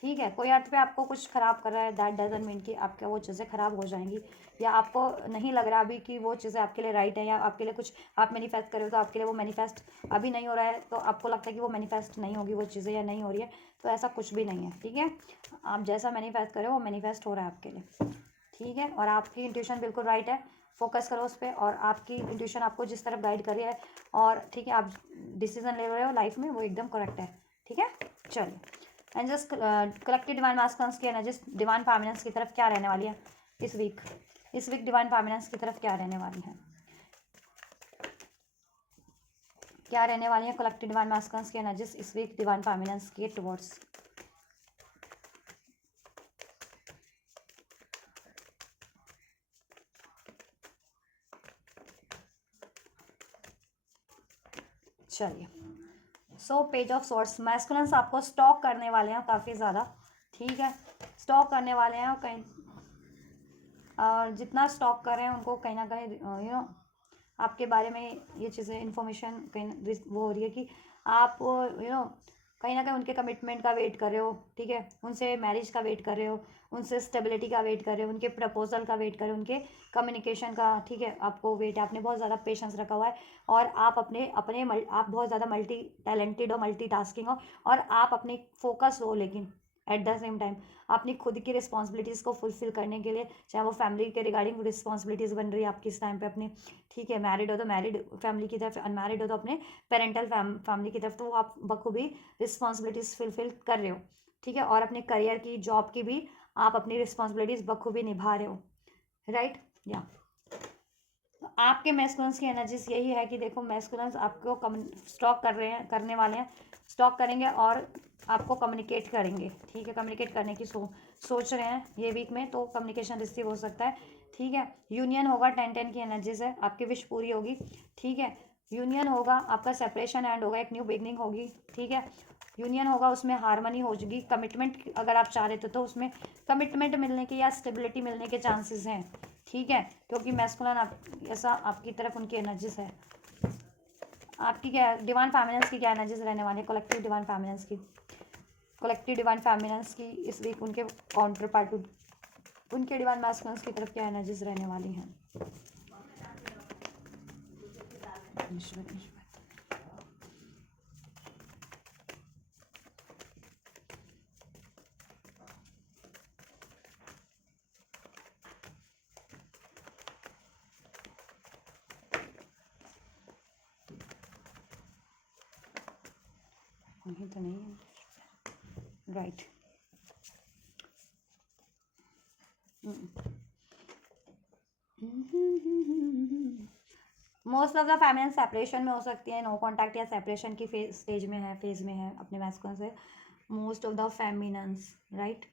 ठीक है। कोई अर्थ पे आपको कुछ ख़राब कर रहा है, दैट डजंट मीन कि आपका वो चीज़ें ख़राब हो जाएंगी, या आपको नहीं लग रहा अभी कि वो चीज़ें आपके लिए राइट है, या आपके लिए कुछ आप मैनिफेस्ट कर रहे हो तो आपके लिए वो मैनिफेस्ट अभी नहीं हो रहा है, तो आपको लगता है कि वो मैनिफेस्ट नहीं होगी वो चीज़ें, या नहीं हो रही है, तो ऐसा कुछ भी नहीं है, ठीक है। आप जैसा मैनिफेस्ट करो वो मैनिफेस्ट हो रहा है आपके लिए, ठीक है। और आपकी इंट्यूशन बिल्कुल राइट है, फोकस करो उस पर, और आपकी इंट्यूशन आपको जिस तरफ गाइड कर रही है, और ठीक है आप डिसीजन ले रहे हो लाइफ में वो एकदम करेक्ट है, ठीक है। चलिए, एंड जस्ट कलेक्टिव डिवाइन मास्कुलिन्स की एनर्जीज डिवाइन फेमिनिन्स की तरफ क्या रहने वाली है इस वीक डिवाइन फेमिनिन्स की तरफ क्या रहने वाली है, क्या रहने वाली है कलेक्टिव डिवाइन मास्कुलिन्स की एनर्जीज इस वीक डिवाइन फेमिनिन्स के टुवर्ड्स। चलिए, so page of source, masculines आपको स्टॉक करने वाले हैं काफ़ी ज़्यादा, ठीक है, स्टॉक करने वाले हैं, और कहीं और जितना स्टॉक कर रहे हैं उनको कहीं ना कहीं आपके बारे में ये चीज़ें इन्फॉर्मेशन कहीं वो हो रही है कि आप कहीं ना कहीं उनके कमिटमेंट का वेट कर रहे हो, ठीक है, उनसे मैरिज का वेट कर रहे हो, उनसे स्टेबिलिटी का वेट कर रहे हो, उनके प्रपोजल का वेट कर रहे हो, उनके कम्युनिकेशन का, ठीक है, आपको वेट है, आपने बहुत ज़्यादा पेशेंस रखा हुआ है, और आप अपने अपने आप बहुत ज़्यादा मल्टी टैलेंटेड हो, मल्टी टास्किंग हो, और आप अपनी फोकस हो, लेकिन एट द सेम टाइम अपनी खुद की रिस्पॉन्सिबिलिटीज़ को फुलफिल करने के लिए, चाहे वो फैमिली के रिगार्डिंग रिस्पॉन्सिबिलिटीज़ बन रही है आपकी इस टाइम पे अपनी, ठीक है, मैरिड हो तो मैरिड फैमिली की तरफ, अनमैरिड हो तो अपने पेरेंटल फैमिली की तरफ, तो आप बखूबी रिस्पॉन्सिबिलिटीज़ फुलफिल कर रहे हो, ठीक है। और अपने करियर की, जॉब की भी आप अपनी रिस्पॉन्सिबिलिटीज़ बखूबी निभा रहे हो, राइट, या आपके मैस्कुलिन्स की एनर्जीज यही है कि देखो, मैस्कुलिन्स आपको स्टॉक कर रहे हैं, करने वाले हैं, स्टॉक करेंगे और आपको कम्युनिकेट करेंगे, ठीक है, कम्युनिकेट करने की सोच रहे हैं ये वीक में, तो कम्युनिकेशन रिसीव हो सकता है, ठीक है। यूनियन होगा, 10-10 की एनर्जीज है, आपकी विश पूरी होगी, ठीक है। यूनियन होगा, आपका सेपरेशन एंड होगा, एक न्यू बिगनिंग होगी, ठीक है। यूनियन होगा, उसमें हारमनी होगी, कमिटमेंट अगर आप चाह रहे थे तो उसमें कमिटमेंट मिलने के या स्टेबिलिटी मिलने के चांसेस हैं, ठीक है, क्योंकि मैस्कुलिन आप ऐसा आपकी तरफ उनकी एनर्जीज है। आपकी क्या डिवाइन फेमिनिन्स की क्या एनर्जीज रहने वाली है, कलेक्टिव डिवाइन फेमिनिन्स की, कलेक्टिव डिवाइन फेमिनिन्स की इस वीक उनके काउंटर पार्ट उनके डिवाइन मैस्कुलिन्स की तरफ क्या एनर्जीज रहने वाली हैं। नहीं तो नहीं है, right, most of the feminine separation में हो सकती है, नो कॉन्टैक्ट या सेपरेशन की फेज में है अपने मैस्कुलिन से, most of the feminines, right.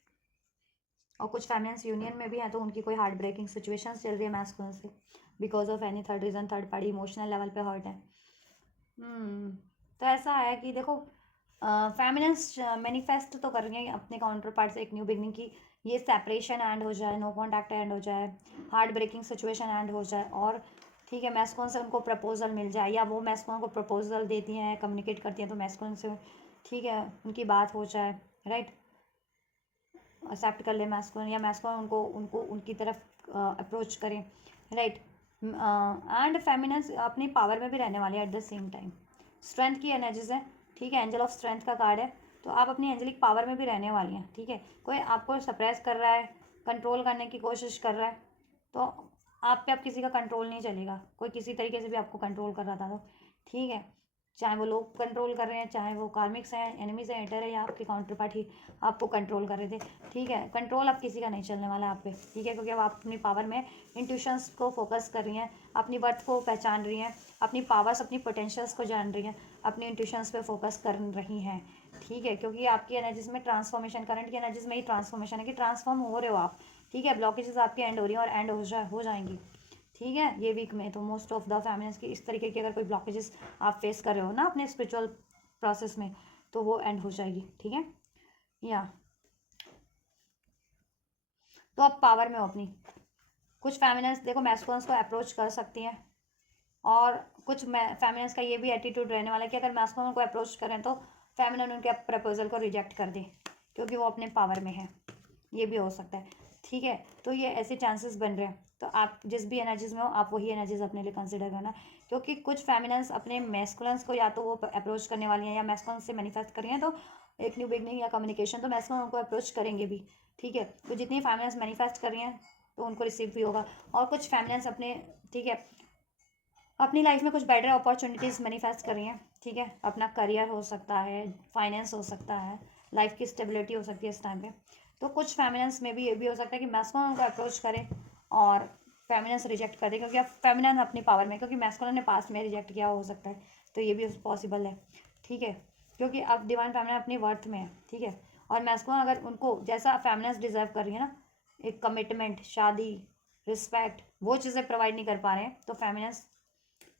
और कुछ फेमिनिन्स यूनियन में भी हैं, तो उनकी कोई हार्ट ब्रेकिंग सिचुएशन चल रही है मैस्कुलिन से, because of any third reason, third party emotional level पे हर्ट है। तो ऐसा है कि देखो, फेमिनिस्ट मैनिफेस्ट तो कर रही हैं अपने काउंटर पार्ट से एक न्यू बिगनिंग की, ये सेपरेशन एंड हो जाए, नो कॉन्टैक्ट एंड हो जाए, हार्ट ब्रेकिंग सिचुएशन एंड हो जाए, और ठीक है, मैस्कुलिन से उनको प्रपोजल मिल जाए, या वो मैस्कुलिन को प्रपोजल देती हैं, कम्युनिकेट करती हैं, तो मैस्कुलिन से, ठीक है, उनकी बात हो जाए, राइट, एक्सेप्ट कर ले मैस्कुलिन, या मैस्कुलिन उनको उनको उनकी तरफ अप्रोच करें, राइट। एंड फेमिनिन्स अपनी पावर में भी रहने वाले हैं at the same time, strength की एनर्जीज है, ठीक है, एंजल ऑफ स्ट्रेंथ का कार्ड है, तो आप अपनी एंजलिक पावर में भी रहने वाली हैं, ठीक है। कोई आपको सप्रेस कर रहा है, कंट्रोल करने की कोशिश कर रहा है, तो आप पे अब किसी का कंट्रोल नहीं चलेगा, कोई किसी तरीके से भी आपको कंट्रोल कर रहा था तो, ठीक है, चाहे वो लोग कंट्रोल कर रहे हैं, चाहे वो कार्मिक्स हैं, एनिमीज हैं, एटर है, या आपके काउंटर पार्ट ही आपको कंट्रोल कर रहे थे। ठीक है, कंट्रोल अब किसी का नहीं चलने वाला आप पे। ठीक है, क्योंकि अब आप अपनी पावर में इंट्यूशंस को फोकस कर रही हैं, अपनी वर्थ को पहचान रही हैं, अपनी पावर्स, अपनी पोटेंशियल्स को जान रही हैं, अपनी इंट्यूशंस पे फोकस कर रही हैं। ठीक है, क्योंकि आपकी एनर्जीज में ट्रांसफॉर्मेशन, करंट की एनर्जीज में ही ट्रांसफॉर्मेशन है कि ट्रांसफॉर्म हो रहे हो आप। ठीक है, ब्लॉकेजेस आपकी एंड हो रही हैं और एंड हो जाएंगी। ठीक है, ये वीक में तो मोस्ट ऑफ द फैमिलीज की इस तरीके की अगर कोई ब्लॉकेजेस आप फेस कर रहे हो ना अपने स्पिरिचुअल प्रोसेस में, तो वो एंड हो जाएगी। ठीक है, या तो आप पावर में हो अपनी। कुछ फैमिलीज देखो मैस्कुलिन्स को अप्रोच कर सकती हैं, और कुछ फैमिलीज का ये भी एटीट्यूड रहने वाला है कि अगर मैस्कुलिन को अप्रोच करें तो फेमिनिन उनके प्रपोजल को रिजेक्ट कर दे, क्योंकि वो अपने पावर में है। ये भी हो सकता है। ठीक है, तो ये ऐसे चांसेस बन रहे हैं। तो आप जिस भी एनर्जीज में हो, आप वही एनर्जीज अपने लिए कंसिडर करना, क्योंकि कुछ फेमिनिन्स अपने मैस्कुलिन्स को या तो वो अप्रोच करने वाली हैं, या मैस्कुलिन से मैनिफेस्ट कर रही हैं तो एक न्यू बिगनिंग या कम्युनिकेशन, तो मैस्कुलिन उनको अप्रोच करेंगे भी। ठीक है, तो जितनी फेमिनिन्स मैनिफेस्ट कर रही हैं तो उनको रिसीव भी होगा। और कुछ फेमिनिन्स अपने, ठीक है, अपनी लाइफ में कुछ बेटर अपॉर्चुनिटीज़ मैनिफेस्ट कर रही हैं। ठीक है, अपना करियर हो सकता है, फाइनेंस हो सकता है, लाइफ की स्टेबिलिटी हो सकती है इस टाइम पे। तो कुछ फेमिनिन्स में भी ये भी हो सकता है कि मैस्कुलिन उनको अप्रोच करें और फेमिनिन्स रिजेक्ट कर दे, क्योंकि अब फेमिनिन अपनी पावर में, क्योंकि मैस्कुलिन ने पास्ट में रिजेक्ट किया हो सकता है, तो ये भी पॉसिबल है। ठीक है, क्योंकि अब डिवाइन फेमिनिन अपनी वर्थ में है। ठीक है, और मैस्कुलिन अगर उनको जैसा फेमिनिन्स डिजर्व कर रही है ना, एक कमिटमेंट, शादी, रिस्पेक्ट, वो चीज़ें प्रोवाइड नहीं कर पा रहे हैं, तो फेमिनिन्स,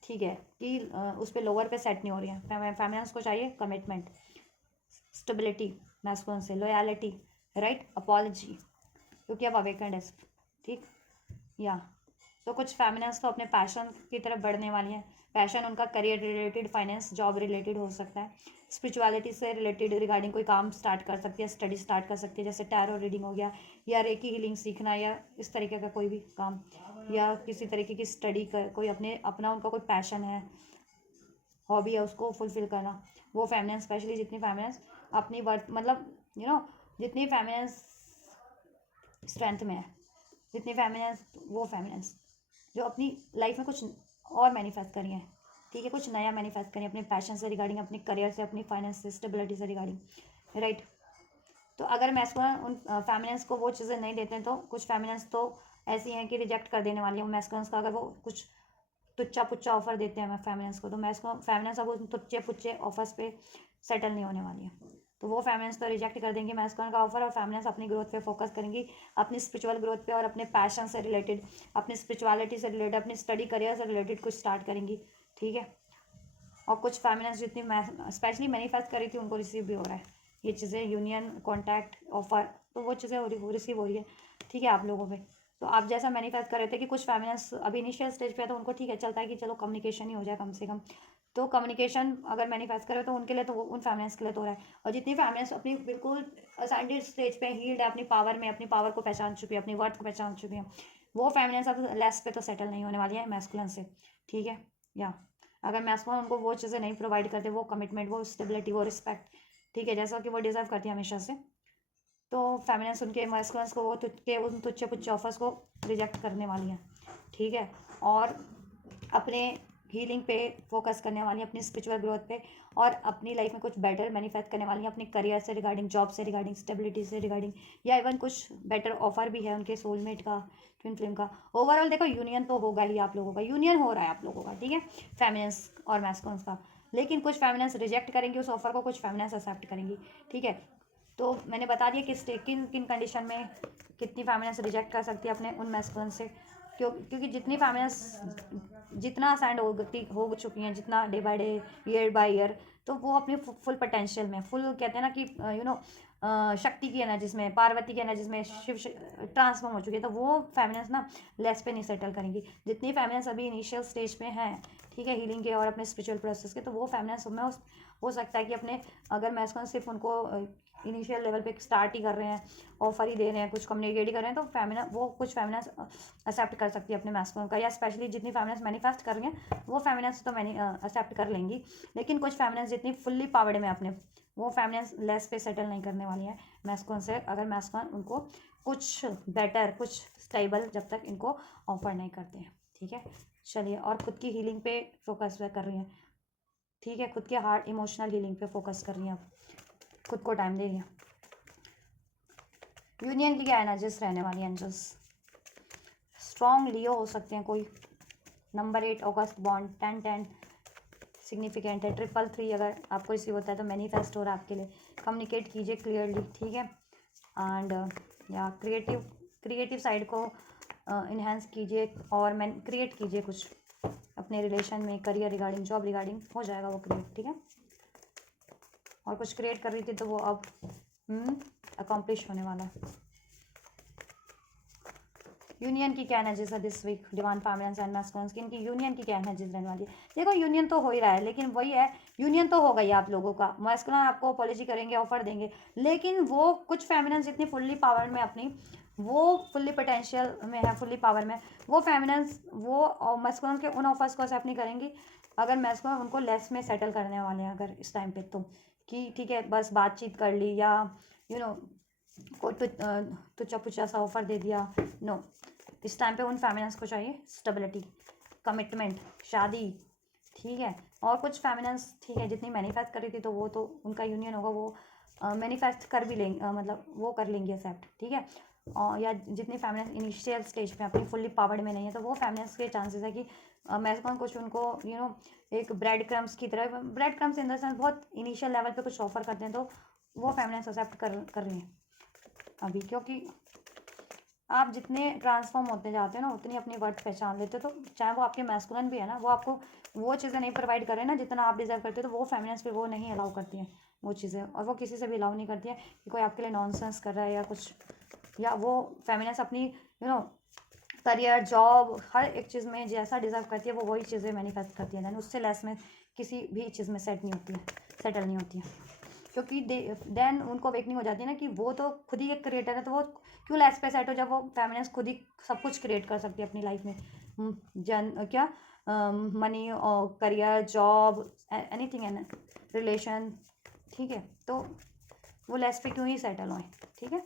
ठीक है, कि उस पर लोअर पे सेट नहीं हो रही है। फेमिनिन्स को चाहिए कमिटमेंट, स्टेबिलिटी, मैस्कुलिन से लॉयलिटी, राइट, अपॉलजी, क्योंकि अब अवेकेंड है। ठीक, या तो कुछ फेमिनिन्स तो अपने पैशन की तरफ बढ़ने वाली हैं। पैशन उनका career related, finance, job related हो सकता है, स्पिरिचुअलिटी से रिलेटेड रिगार्डिंग कोई काम स्टार्ट कर सकती है, स्टडी स्टार्ट कर सकती है, जैसे टैरो रीडिंग हो गया, या रेकी हीलिंग सीखना, या इस तरीके का कोई भी काम, या किसी तरीके की स्टडी कर, कोई अपना उनका कोई पैशन है, हॉबी है, उसको फुलफिल करना। वो फेमिनिन, स्पेशली जितनी फेमिनिन अपनी वर्थ, मतलब जितनी फेमिनिन स्ट्रेंथ में है, जितनी फेमिनिन, वो फेमिनिन जो अपनी लाइफ में कुछ और मैनिफेस्ट करी हैं। ठीक है, कुछ नया मैनिफेस्ट करें अपने पैशन से रिगार्डिंग, अपने करियर से, अपनी फाइनेंस से, स्टेबिलिटी से रिगार्डिंग, राइट। तो अगर मैस्कुलिन उन फेमिनिन्स को वो चीज़ें नहीं देते हैं, तो कुछ फेमिनिन्स तो ऐसी हैं कि रिजेक्ट कर देने वाली हैं मैस्कुलिन्स का, अगर वो कुछ तुच्चा पुच्चा ऑफर देते हैं फेमिनिन्स को, तो फेमिनिन्स अब उन तुच्चे पुच्चे ऑफर्स पे सेटल नहीं होने वाली है। तो वो फेमिनिन्स तो रिजेक्ट कर देंगे मैस्कुलिन का ऑफर, और फेमिनिन्स अपनी ग्रोथ पे फोकस करेंगी, अपनी स्पिरिचुअल ग्रोथ पे, और अपने पैशन से रिलेटेड, अपनी स्पिरिचुअलिटी से रिलेटेड, अपनी स्टडी करियर से रिलेटेड कुछ स्टार्ट करेंगी। ठीक है, और कुछ फेमिनिन्स जितनी स्पेशली मैनिफेस्ट करी थी उनको रिसीव भी हो रहा है ये चीज़ें, यूनियन, कॉन्टैक्ट, ऑफर, तो वो चीज़ें रिसीव हो रही है। ठीक है, आप लोगों पे तो आप जैसा मैनिफेस्ट कर रहे थे कि कुछ फेमिनिन्स अभी इनिशियल स्टेज पे है, तो उनको ठीक है चलता है कि चलो कम्युनिकेशन ही हो जाए कम से कम। तो कम्युनिकेशन अगर मैनिफेस्ट करे तो उनके लिए, तो उन फेमिनिन्स के लिए तो हो रहा है। और जितनी फेमिनिन्स अपनी बिल्कुल असाइंटेड स्टेज पे हील्ड है, अपनी पावर में, अपनी पावर को पहचान चुकी है, अपनी वर्थ को पहचान चुकी है, वो फेमिनिन्स अब लेस पे तो सेटल नहीं होने वाली है मैस्कुलिन से। ठीक है, या अगर मैस्कुलिन उनको वो चीज़ें नहीं प्रोवाइड करते, वो कमिटमेंट, वो स्टेबिलिटी, वो रिस्पेक्ट, ठीक है, जैसा कि वो डिजर्व करती है हमेशा से, तो फेमिनिन्स उनके मैस्कुलिन्स को, वो उन तुच्चे पुच्चे ऑफर्स को रिजेक्ट करने वाली हैं। ठीक है, और अपने हीलिंग पे फोकस करने वाली है, अपनी स्पिरिचुअल ग्रोथ पे, और अपनी लाइफ में कुछ बेटर मैनिफेस्ट करने वाली है, अपने करियर से रिगार्डिंग, जॉब से रिगार्डिंग, स्टेबिलिटी से रिगार्डिंग, या इवन कुछ बेटर ऑफर भी है उनके सोलमेट का, ट्विन फ्लेम का। ओवरऑल देखो यूनियन तो होगा ही, आप लोगों का यूनियन हो रहा है आप लोगों का। ठीक है, फेमिनिन्स और मैस्कुलिन्स का, लेकिन कुछ फेमिनिन्स रिजेक्ट करेंगी उस ऑफर को, कुछ फेमिनिन्स एक्सेप्ट करेंगी। ठीक है, तो मैंने बता दिया कि किन किन कंडीशन में कितनी फेमिनिन्स रिजेक्ट कर सकती है अपने उन मैस्कुलिन से, क्योंकि जितनी फेमिनिन्स जितना असाइंड हो चुकी हैं, जितना day by day, year by year, तो वो अपनी फुल पोटेंशियल में, फुल कहते हैं ना कि शक्ति की एनर्जीज में, पार्वती की एनर्जीज में शिव ट्रांसफॉर्म हो चुकी है, तो वो फेमिनिन्स ना लेस पे नहीं सेटल करेंगी। जितनी फेमिनिन्स अभी इनिशियल स्टेज पे हैं, ठीक है, हीलिंग के और अपने स्पिरिचुअल प्रोसेस के, तो वो फेमिनिन्स में हो सकता है कि अपने, अगर मैस्कुलिन सिर्फ उनको इनिशियल लेवल पे स्टार्ट ही कर रहे हैं, ऑफर ही दे रहे हैं, कुछ कम्युनिकेट ही कर रहे हैं, तो फेमिनिन, वो कुछ फेमिनिन्स एक्सेप्ट कर सकती है अपने मैस्कुलिन का, या स्पेशली जितनी फेमिनिन्स मैनिफेस्ट कर रही हैं वो फेमिनिन्स तो एक्सेप्ट कर लेंगी। लेकिन कुछ फेमिनिन्स जितनी फुल्ली पावर्ड में अपने, वो फेमिनिन्स लेस पे सेटल नहीं करने वाली है मैस्कुलिन से, अगर मैस्कुलिन उनको कुछ बेटर, कुछ स्टेबल जब तक इनको ऑफर नहीं करते हैं। ठीक है, चलिए, और खुद की हीलिंग पे फोकस कर रही हैं। ठीक है, खुद के हार्ट इमोशनल हीलिंग पे फोकस कर रही हैं, आप खुद को टाइम दे रही हैं। यूनियन की क्या एनर्जीज रहने वाली है एंजल्स? स्ट्रॉन्ग लियो हो सकते हैं कोई। नंबर 8 अगस्त बॉन्ड 10-10 सिग्निफिकेंट है। 333 अगर आपको रिसीव होता है तो मैनिफेस्ट हो रहा है आपके लिए। कम्युनिकेट कीजिए क्लियरली, ठीक है। एंड या क्रिएटिव साइड को इन्हेंस कीजिए और मैं क्रिएट कीजिए कुछ अपने रिलेशन में, करियर रिगार्डिंग, जॉब रिगार्डिंग हो जाएगा वो क्रिएट, ठीक है। और कुछ क्रिएट कर रही थी तो वो अब अकम्प्लिश होने वाला है। यूनियन की क्या एनर्जीज है this week? Divine feminines and masculines की इनकी यूनियन की क्या एनर्जीज रहने वाली है? देखो यूनियन तो हो ही रहा है, लेकिन वही है, यूनियन तो हो गई आप लोगों का। मैस्कुलिन आपको अपॉलॉजी करेंगे, ऑफर देंगे, लेकिन वो कुछ फेमिनिन्स जितनी फुल्ली पावर में अपनी, वो फुल्ली पोटेंशियल में है, फुल्ली पावर में, वो फेमिनिन्स वो मैस्कुलिन के उन ऑफर्स को एक्सेप्ट नहीं करेंगी अगर मैस्कुलिन उनको लेस में सेटल करने वाले हैं अगर इस टाइम पे, तो कि ठीक है बस बातचीत कर ली या कोई तुच्चा पुच्चा सा ऑफर दे दिया, नो। इस टाइम पे उन फेमिनिन्स को चाहिए स्टेबिलिटी, कमिटमेंट, शादी, ठीक है। और कुछ फेमिनिन्स, ठीक है, जितनी मैनिफेस्ट कर रही थी तो वो तो उनका यूनियन होगा, वो मैनिफेस्ट कर भी लेंगे, मतलब वो कर लेंगे एक्सेप्ट, ठीक है। या जितनी फेमिनिन्स इनिशियल स्टेज पे अपनी फुल्ली पावर्ड में नहीं है तो वो फेमिनिन्स के चांसेस है कि मैस्कुलिन कुछ उनको एक ब्रेड क्रम्स की तरह, bread crumbs in the sense बहुत इनिशियल लेवल पे कुछ ऑफर करते हैं तो वो फेमिनिन्स एक्सेप्ट कर रही हैं अभी, क्योंकि आप जितने ट्रांसफॉर्म होते जाते हैं ना उतनी अपनी वर्थ पहचान लेते हो, तो चाहे वो आपके मैस्कुलिन भी है ना, वो आपको वो चीज़ें नहीं प्रोवाइड कर रहे ना जितना आप डिजर्व करते हो, तो वो फेमिनिन्स पे वो नहीं अलाउ करती हैं वो चीज़ें, और वो किसी से भी अलाउ नहीं करती है कि कोई आपके लिए नॉनसेंस कर रहा है या कुछ, या वो फेमिनिन्स अपनी करियर, जॉब, हर एक चीज़ में जैसा डिजर्व करती है वो वही चीज़ें मैनिफेस्ट करती है, उससे लेस में किसी भी चीज़ में सेटल नहीं होती है, क्योंकि देन उनको अवेकनिंग हो जाती है ना कि वो तो खुद ही एक क्रिएटर है, तो वो क्यों लेस पे सेट हो जब वो फेमिनिन्स खुद ही सब कुछ क्रिएट कर सकती है अपनी लाइफ में, क्या मनी और career, job, anything an relation, ठीक है। तो वो लेस पे क्यों ही सेटल होए, ठीक है।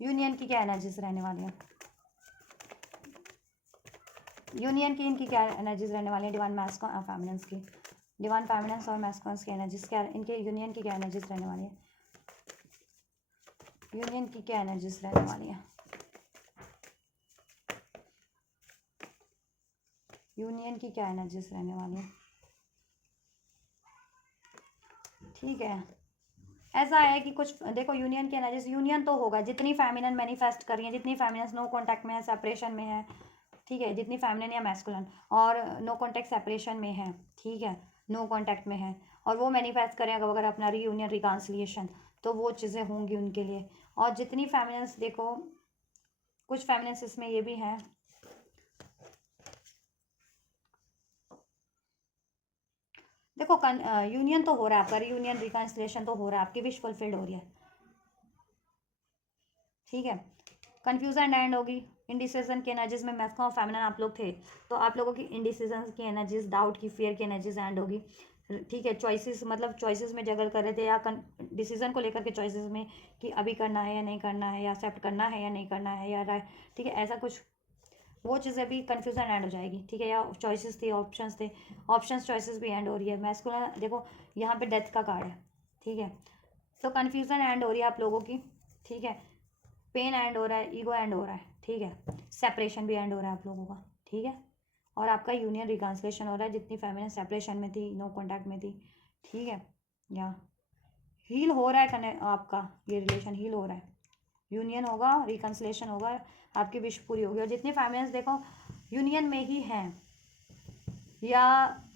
यूनियन की क्या एनर्जीज रहने वाली है? यूनियन की इनकी क्या एनर्जीज रहने वाली है? डिवाइन मैस्कुलिन और फेमिनिन्स की, डिवाइन फेमिनिन्स और मैस्कुलिन्स की एनर्जीज क्या, इनके यूनियन की क्या एनर्जीज रहने वाली है? यूनियन की क्या एनर्जीज रहने वाली है? यूनियन की क्या एनर्जीज रहने वाली है? ठीक है, ऐसा है कि कुछ देखो यूनियन की एनर्जीज, यूनियन तो होगा, जितनी फेमिनिन मैनिफेस्ट कर रही है, जितनी फेमिनिन नो कॉन्टैक्ट में है, सेपरेशन में है, ठीक है, जितनी फेमिनिन या मैस्कुलिन और नो कॉन्टैक्ट सेपरेशन में है, ठीक है, नो कॉन्टैक्ट में है, और वो मैनिफेस्ट करें अगर अपना रीयूनियन, रिकॉन्सिलिएशन, तो वो चीज़ें होंगी उनके लिए। और जितनी फेमिनिन्स देखो, कुछ फेमिनिन्स इसमें ये भी हैं, देखो यूनियन तो हो रहा है आपका, रीयूनियन, रिकॉन्सिलिएशन तो हो रहा है, आपकी विश फुलफिल्ड हो रही है, ठीक है। कन्फ्यूजन एंड होगी, इंडिसीजन की एनर्जीज में मैस्कुलिन और फेमिनिन आप लोग थे, तो आप लोगों की इंडिसीजन की एनर्जीज, डाउट की, फियर की एनर्जीज एंड होगी, ठीक है। चॉइसेस, मतलब चॉइसेस में जगल कर रहे थे, या डिसीजन को लेकर के चॉइसेस में कि अभी करना है या नहीं करना है, या एक्सेप्ट करना है या नहीं करना है, या ठीक है, ऐसा कुछ, वो चीज़ें भी कन्फ्यूजन एंड हो जाएगी, ठीक है। या चॉइसेस थे, ऑप्शंस चॉइसेस भी एंड हो रही है। मैस्कुलिन देखो यहाँ पे डेथ का कार्ड है, ठीक है, तो कन्फ्यूजन एंड हो रही है आप लोगों की, ठीक है। पेन एंड हो रहा है, ईगो एंड हो रहा है, ठीक है। सेपरेशन भी एंड हो रहा है आप लोगों का, ठीक है। और आपका यूनियन, रिकॉन्सिलेशन हो रहा है, जितनी फेमिनिन सेपरेशन में थी, नो कॉन्टैक्ट में थी, ठीक है। या हील हो रहा है आपका ये रिलेशन हील हो रहा है, यूनियन होगा, रिकॉन्सिलेशन होगा, आपकी विश पूरी होगी। और जितनी फेमिनिन्स देखो यूनियन में ही हैं या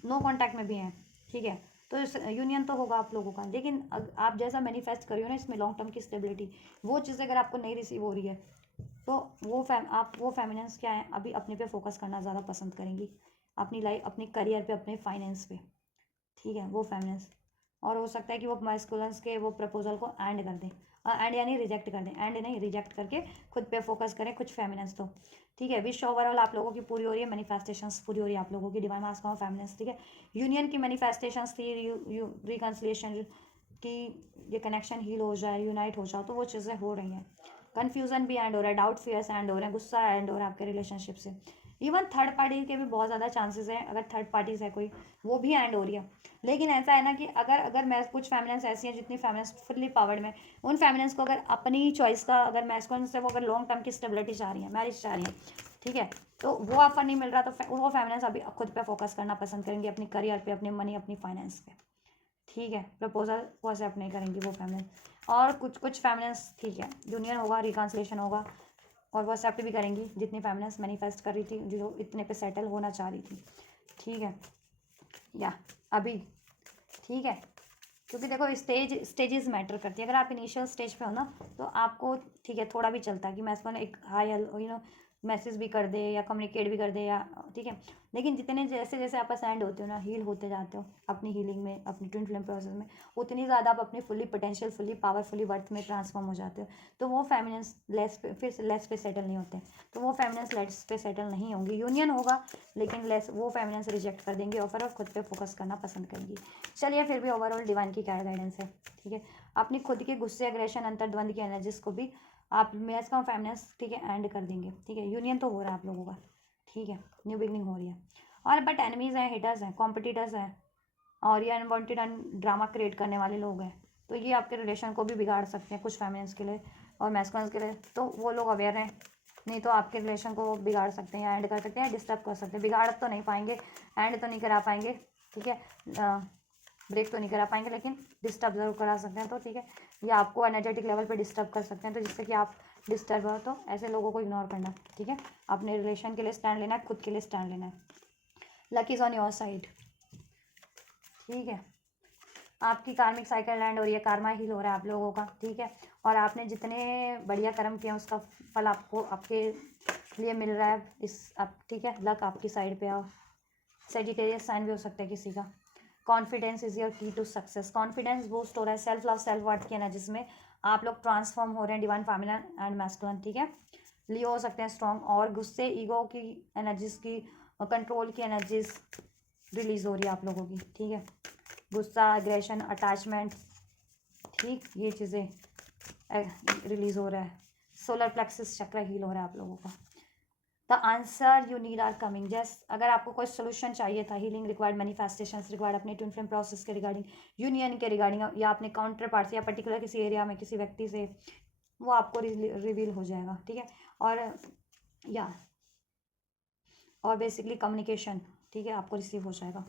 नो कॉन्टैक्ट में भी हैं, ठीक है, तो यूनियन तो होगा आप लोगों का, लेकिन आप जैसा मैनिफेस्ट करियो ना इसमें लॉन्ग टर्म की स्टेबिलिटी, वो चीज़ अगर आपको नहीं रिसीव हो रही है तो आप वो फेमिनिन्स क्या है अभी अपने पे फोकस करना ज़्यादा पसंद करेंगी, अपनी लाइफ, अपने करियर पे, अपने फाइनेंस पे, ठीक है, वो फेमिनिन्स। और हो सकता है कि वो मैस्कुलिन्स के वो प्रपोजल को एंड कर दें, एंड यानी रिजेक्ट कर दें, एंड नहीं रिजेक्ट करके खुद पे फोकस करें कुछ फेमिनिन्स, तो ठीक है। विश ओवरऑल आप लोगों की पूरी हो रही है, मैनिफेस्टेशंस पूरी हो रही है आप लोगों की, डिवाइन मास्क ऑफ फेमिनिन्स, ठीक है। यूनियन की मैनिफेस्टेशंस थी, रिकॉन्सिलिएशन की, ये कनेक्शन हील हो जाए, यूनाइट हो जाओ, तो वो चीज़ें हो रही हैं। कन्फ्यूजन भी एंड हो रहा है, डाउट फियर्स एंड हो रहे हैं, गुस्सा एंड हो रहा है आपके रिलेशनशिप से, इवन थर्ड पार्टी के भी बहुत ज़्यादा चांसेस हैं, अगर थर्ड पार्टीज है कोई वो भी एंड हो रही है। लेकिन ऐसा है ना कि अगर अगर मैं कुछ फेमिनेंस ऐसी हैं जितनी फेमिनेंस फुल्ली पावर्ड में, उन फेमिनेंस को अगर अपनी चॉइस का अगर मैस्कुलिन से वो अगर लॉन्ग टर्म की स्टेबिलिटी चाह रही है, मैरिज चाह रही है, ठीक है, तो वो ऑफर नहीं मिल रहा तो वो फेमिनेंस अभी खुद पे फोकस करना पसंद करेंगे, अपनी करियर पे, अपनी मनी, अपनी फाइनेंस पे, ठीक है। प्रपोजल को एक्सेप्ट नहीं करेंगी वो फेमिनेंस। और कुछ कुछ फेमिनेंस, ठीक है, यूनियन होगा, रिकॉन्सिलेशन होगा, और वो एक्सेप्ट भी करेंगी जितनी फेमिनेंस मैनिफेस्ट कर रही थी, जो इतने पे सेटल होना चाह रही थी, ठीक है, या अभी, ठीक है। क्योंकि देखो स्टेजेस मैटर करती है। अगर आप इनिशियल स्टेज पे हो ना तो आपको, ठीक है, थोड़ा भी चलता है कि मैं एक हाई मैसेज भी कर दे या कम्युनिकेट भी कर दे या, ठीक है। लेकिन जितने जैसे जैसे आप असेंड होते हो ना, हील होते जाते हो अपनी हीलिंग में, अपनी ट्विन फ्लेम प्रोसेस में, उतनी ज़्यादा आप अपनी fully potential, fully powerfully worth में ट्रांसफॉर्म हो जाते हो। तो वो फेमिनेंस लेस पे, फिर लेस पे सेटल नहीं होते, तो वो फेमिनेंस लेस पे सेटल नहीं होंगी। यूनियन होगा लेकिन लेस, वो फेमिनेंस रिजेक्ट कर देंगे ऑफर और खुद पे फोकस करना पसंद करेंगी। चलिए फिर भी ओवरऑल डिवाइन की क्या गाइडेंस है, ठीक है। अपनी खुद के गुस्से, अग्रेशन, अंतर्द्वंद की एनर्जीज को भी आप मैच का फेमिनेंस, ठीक है, एंड कर देंगे, ठीक है। यूनियन तो हो रहा है आप लोगों का, ठीक है, न्यू बिगनिंग हो रही है। और बट एनिमीज हैं, हिटर्स हैं, कॉम्पिटिटर्स हैं, और ये अनवांटेड ड्रामा क्रिएट करने वाले लोग हैं, तो ये आपके रिलेशन को भी बिगाड़ सकते हैं कुछ फेमिनेंस के लिए और मैस्कुलिन्स के लिए। तो वो लोग अवेयर हैं, नहीं तो आपके रिलेशन को बिगाड़ सकते हैं या एंड कर सकते हैं, डिस्टर्ब कर सकते हैं। बिगाड़ तो नहीं पाएंगे, एंड तो नहीं करा पाएंगे, ठीक है, ब्रेक तो नहीं करा पाएंगे, लेकिन डिस्टर्ब जरूर करा सकते हैं। तो ठीक है, या आपको एनर्जेटिक लेवल पे डिस्टर्ब कर सकते हैं, तो जिससे कि आप डिस्टर्ब हो, तो ऐसे लोगों को इग्नोर करना, ठीक है। अपने रिलेशन के लिए स्टैंड लेना है, खुद के लिए स्टैंड लेना है। Luck is on your side, ठीक है। आपकी कार्मिक साइकिल एंड हो रही है, कार्मा हील हो रहा है आप लोगों का, ठीक है। और आपने जितने बढ़िया कर्म किए उसका फल आपको, आपके लिए मिल रहा है इस, आप, ठीक है। लक आपकी साइड पे आओ। सेजिटेरियस साइन भी हो सकता है किसी का। कॉन्फिडेंस इज योर की टू सक्सेस, कॉन्फिडेंस बूस्ट हो रहा है, सेल्फ लव, सेल्फ वर्थ की एनर्जी में आप लोग ट्रांसफॉर्म हो रहे हैं, डिवाइन फेमिनिन एंड मैस्कुलिन, ठीक है। लियो हो सकते हैं स्ट्रॉन्ग, और गुस्से, ईगो की एनर्जीज की, कंट्रोल की एनर्जीज रिलीज हो रही है आप लोगों की, ठीक है। गुस्सा, एग्रेशन, अटैचमेंट, ठीक, ये चीज़ें रिलीज हो रहा है। सोलर प्लेक्सस चक्र हील हो रहा है आप लोगों का। The answer you need are coming, just अगर आपको कोई सोल्यूशन चाहिए था, हीलिंग रिक्वायर्ड, मैनिफेस्टेशन रिक्वायर्ड, अपने ट्विन फ्लेम प्रोसेस के रिगार्डिंग, यूनियन के रिगार्डिंग, या अपने काउंटर पार्ट से या पर्टिकुलर किसी एरिया में किसी व्यक्ति से, वो आपको रिवील हो जाएगा, ठीक है। और या और बेसिकली कम्युनिकेशन, ठीक है, आपको रिसीव हो जाएगा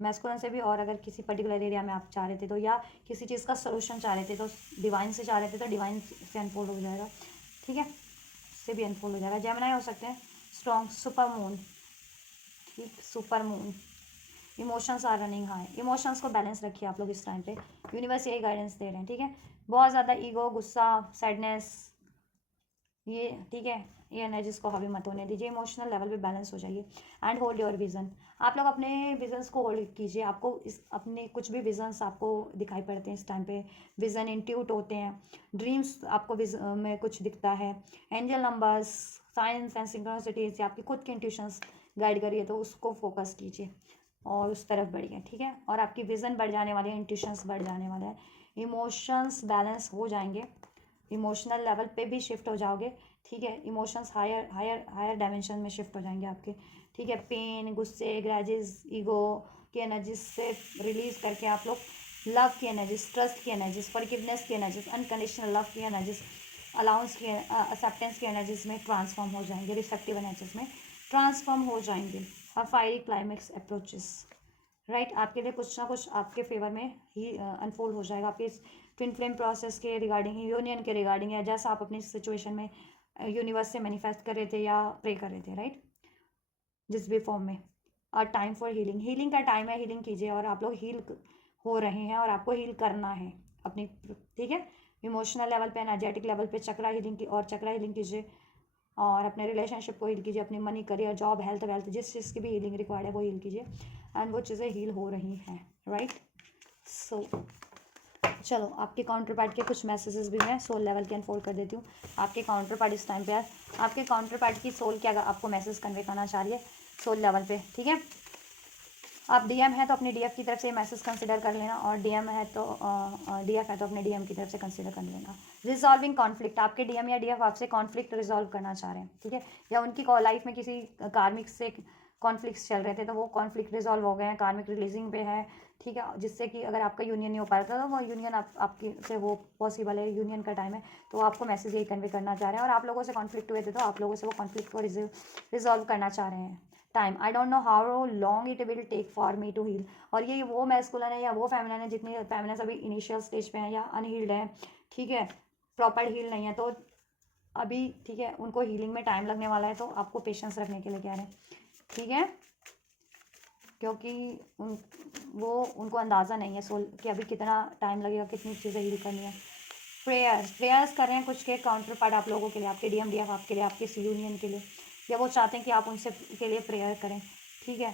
मैस्कुलिन से भी। और अगर किसी पर्टिकुलर एरिया में आप चाह रहे थे तो, या किसी चीज़ का सोल्यूशन चाह रहे थे तो डिवाइन से चाह रहे थे तो डिवाइन से अनफोल्ड हो जाएगा, ठीक है, से भी अनफोल्ड हो जाएगा। जेमिनाई हो सकते हैं स्ट्रॉन्ग, सुपर मून, ठीक, super moon. Emotions are running high, emotions को बैलेंस रखिए आप लोग इस टाइम पे, यूनिवर्स यही गाइडेंस दे रहे हैं, ठीक है। बहुत ज़्यादा ईगो, गुस्सा, सैडनेस, ये, ठीक है, ये एनर्जीज को हावी मत होने दीजिए, इमोशनल लेवल पे बैलेंस हो जाइए। एंड होल्ड योर विजन, आप लोग अपने विजन्स को होल्ड कीजिए। आपको इस अपने कुछ भी विजन्स आपको दिखाई पड़ते हैं इस टाइम पे, विजन इंट्यूट होते हैं, ड्रीम्स आपको में कुछ दिखता है, एंजल नंबर्स, साइंस एंड सिंक्रोनिसिटीज से आपकी खुद की इंट्यूशंस गाइड करिए, तो उसको फोकस कीजिए और उस तरफ बढ़िए, ठीक है। और आपकी विजन बढ़ जाने वाली है, इंट्यूशंस बढ़ जाने वाला है, इमोशंस बैलेंस हो जाएंगे, इमोशनल लेवल पे भी शिफ्ट हो जाओगे, ठीक है। Emotions higher higher higher dimension में शिफ्ट हो जाएंगे आपके, ठीक है। पेन, गुस्से, ग्रैजेस, ईगो की एनर्जीज से रिलीज करके आप लोग लव की एनर्जीज, ट्रस्ट की एनर्जीज, फॉरगिवनेस की एनर्जीज, अनकंडीशनल लव की एनर्जीज, अलाउंस की, एक्सेप्टेंस की एनर्जीज में ट्रांसफॉर्म हो जाएंगे, रिस्पेक्टिव एनर्जीज में ट्रांसफॉर्म हो जाएंगे। और फायरी क्लाइमेक्स अप्रोचेस, राइट, आपके लिए कुछ ना कुछ आपके फेवर में ही अनफोल्ड हो जाएगा, आपके ट्विन फ्लेम प्रोसेस के रिगार्डिंग, यूनियन के रिगार्डिंग, या जैसा आप अपनी सिचुएशन में यूनिवर्स से मैनिफेस्ट कर रहे थे या प्रे कर रहे थे, राइट, जिस भी फॉर्म में। और टाइम फॉर हीलिंग, हीलिंग का टाइम है, हीलिंग कीजिए। और आप लोग हील हो रहे हैं और आपको हील करना है अपनी, ठीक है। इमोशनल लेवल पे, एनर्जेटिक लेवल पे चक्रा हीलिंग की, और चक्रा हीलिंग कीजिए, और अपने रिलेशनशिप को हील कीजिए, अपनी money, career, job, health, wealth, जिस चीज़ की भी हीलिंग रिक्वायर्ड है वो हील कीजिए, एंड वो चीज़ें हील हो रही हैं, राइट। सो चलो, आपके काउंटर पार्ट के कुछ मैसेजेस भी मैं सोल लेवल के अनफोल्ड कर देती हूँ। आपके काउंटर पार्ट इस टाइम पे यार, आपके काउंटर पार्ट की सोल क्या आपको मैसेज कन्वे करना चाह रही है सोल लेवल पे, ठीक है। आप डीएम है तो अपने डीएफ की तरफ से मैसेज कंसिडर कर लेना, और डीएम है तो डीएफ है तो अपने डीएम की तरफ से कंसिडर कर लेना। रिजॉल्विंग कॉन्फ्लिक्ट, आपके डीएम या डीएफ आपसे कॉन्फ्लिक्ट रिजॉल्व करना चाह रहे हैं, ठीक है, या उनकी लाइफ में किसी कार्मिक से कॉन्फ्लिक्ट्स चल रहे थे तो वो कॉन्फ्लिक्ट रिजॉल्व हो गए हैं, कार्मिक रिलीजिंग पे है, ठीक है, जिससे कि अगर आपका यूनियन नहीं हो पा रहा था तो वो यूनियन आपकी से वो पॉसिबल है, यूनियन का टाइम है, तो आपको मैसेज यही कन्वे करना चाह रहे हैं। और आप लोगों से कॉन्फ्लिक्ट हुए थे तो आप लोगों से वो कॉन्फ्लिक्ट को रिजॉल्व करना चाह रहे हैं। Time, I don't know how long it will take for me to heal, और ये वो मैस्कुलिन है या वो फेमिनिन है, जितनी फेमिनिन अभी इनिशियल स्टेज पे हैं या अनहील्ड है, ठीक है, प्रॉपर हील नहीं है, तो अभी ठीक है उनको हीलिंग में टाइम लगने वाला है, तो आपको पेशेंस रखने के लिए कह रहे हैं, ठीक है, क्योंकि उनको अंदाज़ा नहीं है सोल कि अभी कितना टाइम लगेगा, कितनी चीज़ें हील करनी है। प्रेयर्स कर रहे हैं कुछ के काउंटर पार्ट आप लोगों के लिए, आपके डीएम डीएफ आपके लिए, आपके यूनियन के लिए, या वो चाहते हैं कि आप उनसे के लिए प्रेयर करें, ठीक है,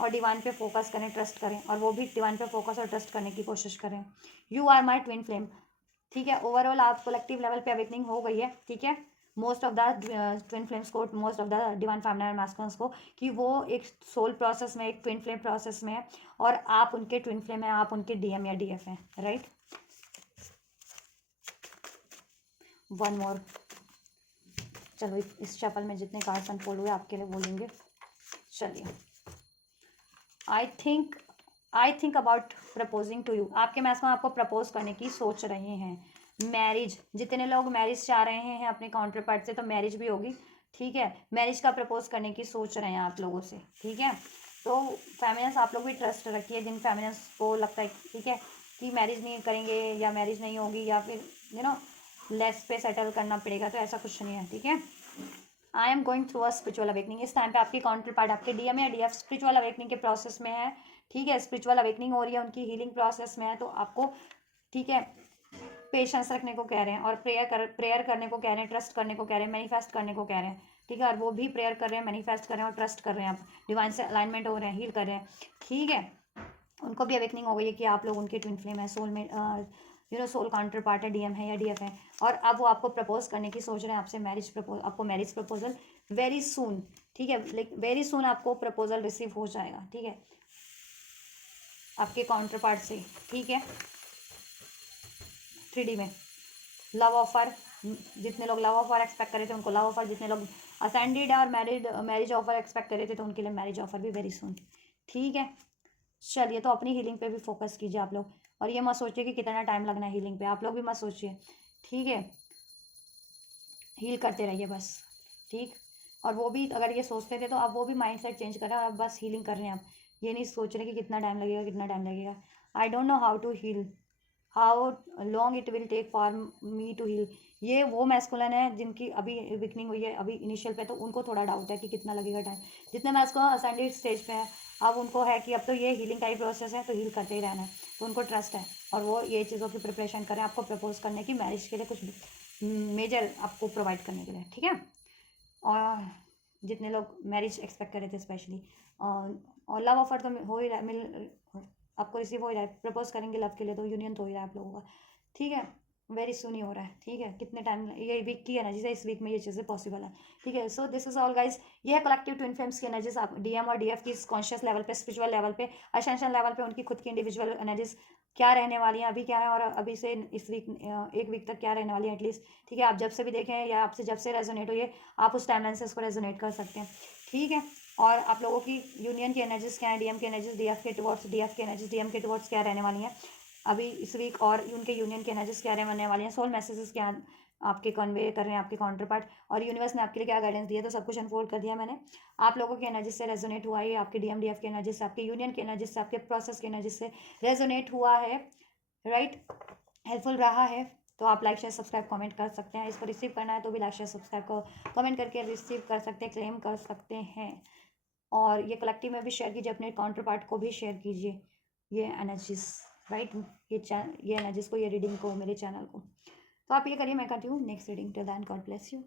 और डिवाइन पे फोकस करें, ट्रस्ट करें, और वो भी डिवाइन पे फोकस और ट्रस्ट करने की कोशिश करें। You are my twin flame, ठीक है, ओवरऑल आप कलेक्टिव लेवल पे अवेकनिंग हो गई है, ठीक है, most of the twin flames को, most of the divine feminine और मैस्कुलिन्स को, कि वो एक सोल प्रोसेस में, एक ट्विन फ्लेम प्रोसेस में है, और आप उनके ट्विन फ्लेम हैं, आप उनके डीएम या डीएफ हैं, राइट। वन मोर, चलो इस शफल में जितने कार्ड्स अनफोल्ड हुए आपके लिए बोलेंगे। चलिए, I think about proposing to you, आपके मैस्कुलिन आपको प्रपोज करने की सोच रहे हैं। मैरिज, जितने लोग मैरिज चाह रहे हैं अपने काउंटर पार्ट से, तो मैरिज भी होगी, ठीक है, मैरिज का प्रपोज करने की सोच रहे हैं आप लोगों से, ठीक है। तो फेमिनिन्स आप लोग भी ट्रस्ट रखिए, जिन फेमिनिन्स को लगता है ठीक है कि मैरिज नहीं करेंगे या मैरिज नहीं होगी या फिर लेस पे सेटल करना पड़ेगा, तो ऐसा कुछ नहीं है, ठीक है। I am going through a spiritual awakening, इस टाइम पे आपकी काउंटर पार्ट आपके डीएम या डीएफ स्पिरिचुअल अवेकनिंग के प्रोसेस में है, ठीक है, स्पिरिचुअल अवेकनिंग हो रही है, उनकी हीलिंग प्रोसेस में है, तो आपको ठीक है पेशेंस रखने को कह रहे हैं, और प्रेयर करने को कह रहे हैं, ट्रस्ट करने को कह रहे हैं, मैनिफेस्ट करने को कह रहे हैं, ठीक है, और वो भी प्रेयर कर रहे हैं, मैनिफेस्ट कर रहे हैं और ट्रस्ट कर रहे हैं, आप डिवाइन से अलाइनमेंट हो रहे हैं, हील कर रहे हैं, ठीक है। उनको भी अवेकनिंग हो गई है कि आप लोग उनके ट्विन फ्लेम है, सोल में सोल काउंटर पार्ट है, डीएम है या डीएफ है, और अब वो आपको प्रपोज करने की सोच रहे हैं, आपसे आपको मैरिज प्रपोजल वेरी सून, ठीक है, लाइक वेरी सून आपको प्रपोजल रिसीव हो जाएगा, ठीक है, आपके काउंटर पार्ट से, ठीक है। 3D में लव ऑफर, जितने लोग लव ऑफर एक्सपेक्ट कर रहे थे उनको लव ऑफर, जितने लोग असेंडेड और मैरिज ऑफर एक्सपेक्ट कर रहे थे तो उनके लिए मैरिज ऑफर भी वेरी सुन, ठीक है। चलिए, तो अपनी हीलिंग पे भी फोकस कीजिए आप लोग, और ये मत सोचिए कि कितना टाइम लगना है हीलिंग पे, आप लोग भी मत सोचिए, ठीक है, हील करते रहिए बस, ठीक। और वो भी अगर ये सोचते थे तो अब वो भी माइंड सेट चेंज कर रहे हैं, अब बस हीलिंग कर रहे हैं, आप ये नहीं सोच रहे कि कितना टाइम लगेगा, कितना टाइम लगेगा। I don't know how to heal, how long it will take for me to heal, ये वो मैस्कुलिन है जिनकी अभी विकनिंग हुई है, अभी इनिशियल पे, तो उनको थोड़ा डाउट है कि कितना लगेगा टाइम। जितने मैस्कुलिन असेंडेड स्टेज पे है, अब उनको है कि अब तो ये हीलिंग का ही प्रोसेस है, तो हील करते ही रहना है, तो उनको ट्रस्ट है, और वो ये चीज़ों की प्रिपरेशन करें आपको प्रपोज करने की, मैरिज के लिए कुछ मेजर आपको प्रोवाइड करने के लिए, ठीक है। और जितने लोग मैरिज एक्सपेक्ट कर रहे थे स्पेशली, और लव ऑफर तो हो ही रहा है, मिल आपको रिसीव हो ही रहा है, प्रपोज करेंगे लव के लिए तो यूनियन तो हो ही रहा है आप लोगों का, ठीक है, वेरी सुन ही हो रहा है, ठीक है, कितने टाइम, ये वीक की एनर्जी है, इस वीक में ये चीज़ें पॉसिबल है, ठीक है। So this is all guys, ये है कलेक्टिव ट्विन फ्लेम्स की एनर्जीज, आप डीएम और डीएफ की कॉन्शियस लेवल पे, स्पिरिचुअल लेवल पे, असेंशन लेवल पे उनकी खुद की इंडिविजुअल एनर्जीज क्या रहने वाली हैं, अभी क्या है, और अभी से इस वीक एक वीक तक क्या रहने वाली है एटलीस्ट, ठीक है। आप जब से भी देखें या आपसे जब से रेजोनेट हुई है, आप उस टाइमलाइन से उसको रेजोनेट कर सकते हैं, ठीक है। और आप लोगों की यूनियन की एनर्जीज क्या है, डीएम की एनर्जीज, डीएफ के टुवर्ड्स डीएफ की एनर्जीज डीएम के टुवर्ड्स क्या रहने वाली हैं अभी इस वीक, और उनके यूनियन की एनर्जीज क्या रहने वाली हैं, सोल मैसेजेस क्या आपके कन्वे कर रहे हैं आपके काउंटर पार्ट, और यूनिवर्स ने आपके लिए क्या गाइडेंस दिया, तो सब कुछ अनफोल्ड कर दिया मैंने। आप लोगों की एनर्जी से रेजोनेट हुआ है, आपके डीएम डीएफ की एनर्जी से, आपके यूनियन की एनर्जी से, आपके प्रोसेस की एनर्जी से रेजोनेट हुआ है, राइट, हेल्पफुल रहा है, तो आप लाइक शेयर सब्सक्राइब कमेंट कर सकते हैं। इसको रिसीव करना है तो भी लाइक शेयर सब्सक्राइब को कमेंट करके रिसीव कर सकते हैं, क्लेम कर सकते हैं, और ये कलेक्टिव में भी शेयर कीजिए, अपने काउंटर पार्ट को भी शेयर कीजिए ये एनर्जीज, राइट, ये एनर्जीज को, ये रीडिंग को, मेरे चैनल को, तो आप ये करिए, मैं करती हूँ next reading. Till then God bless you.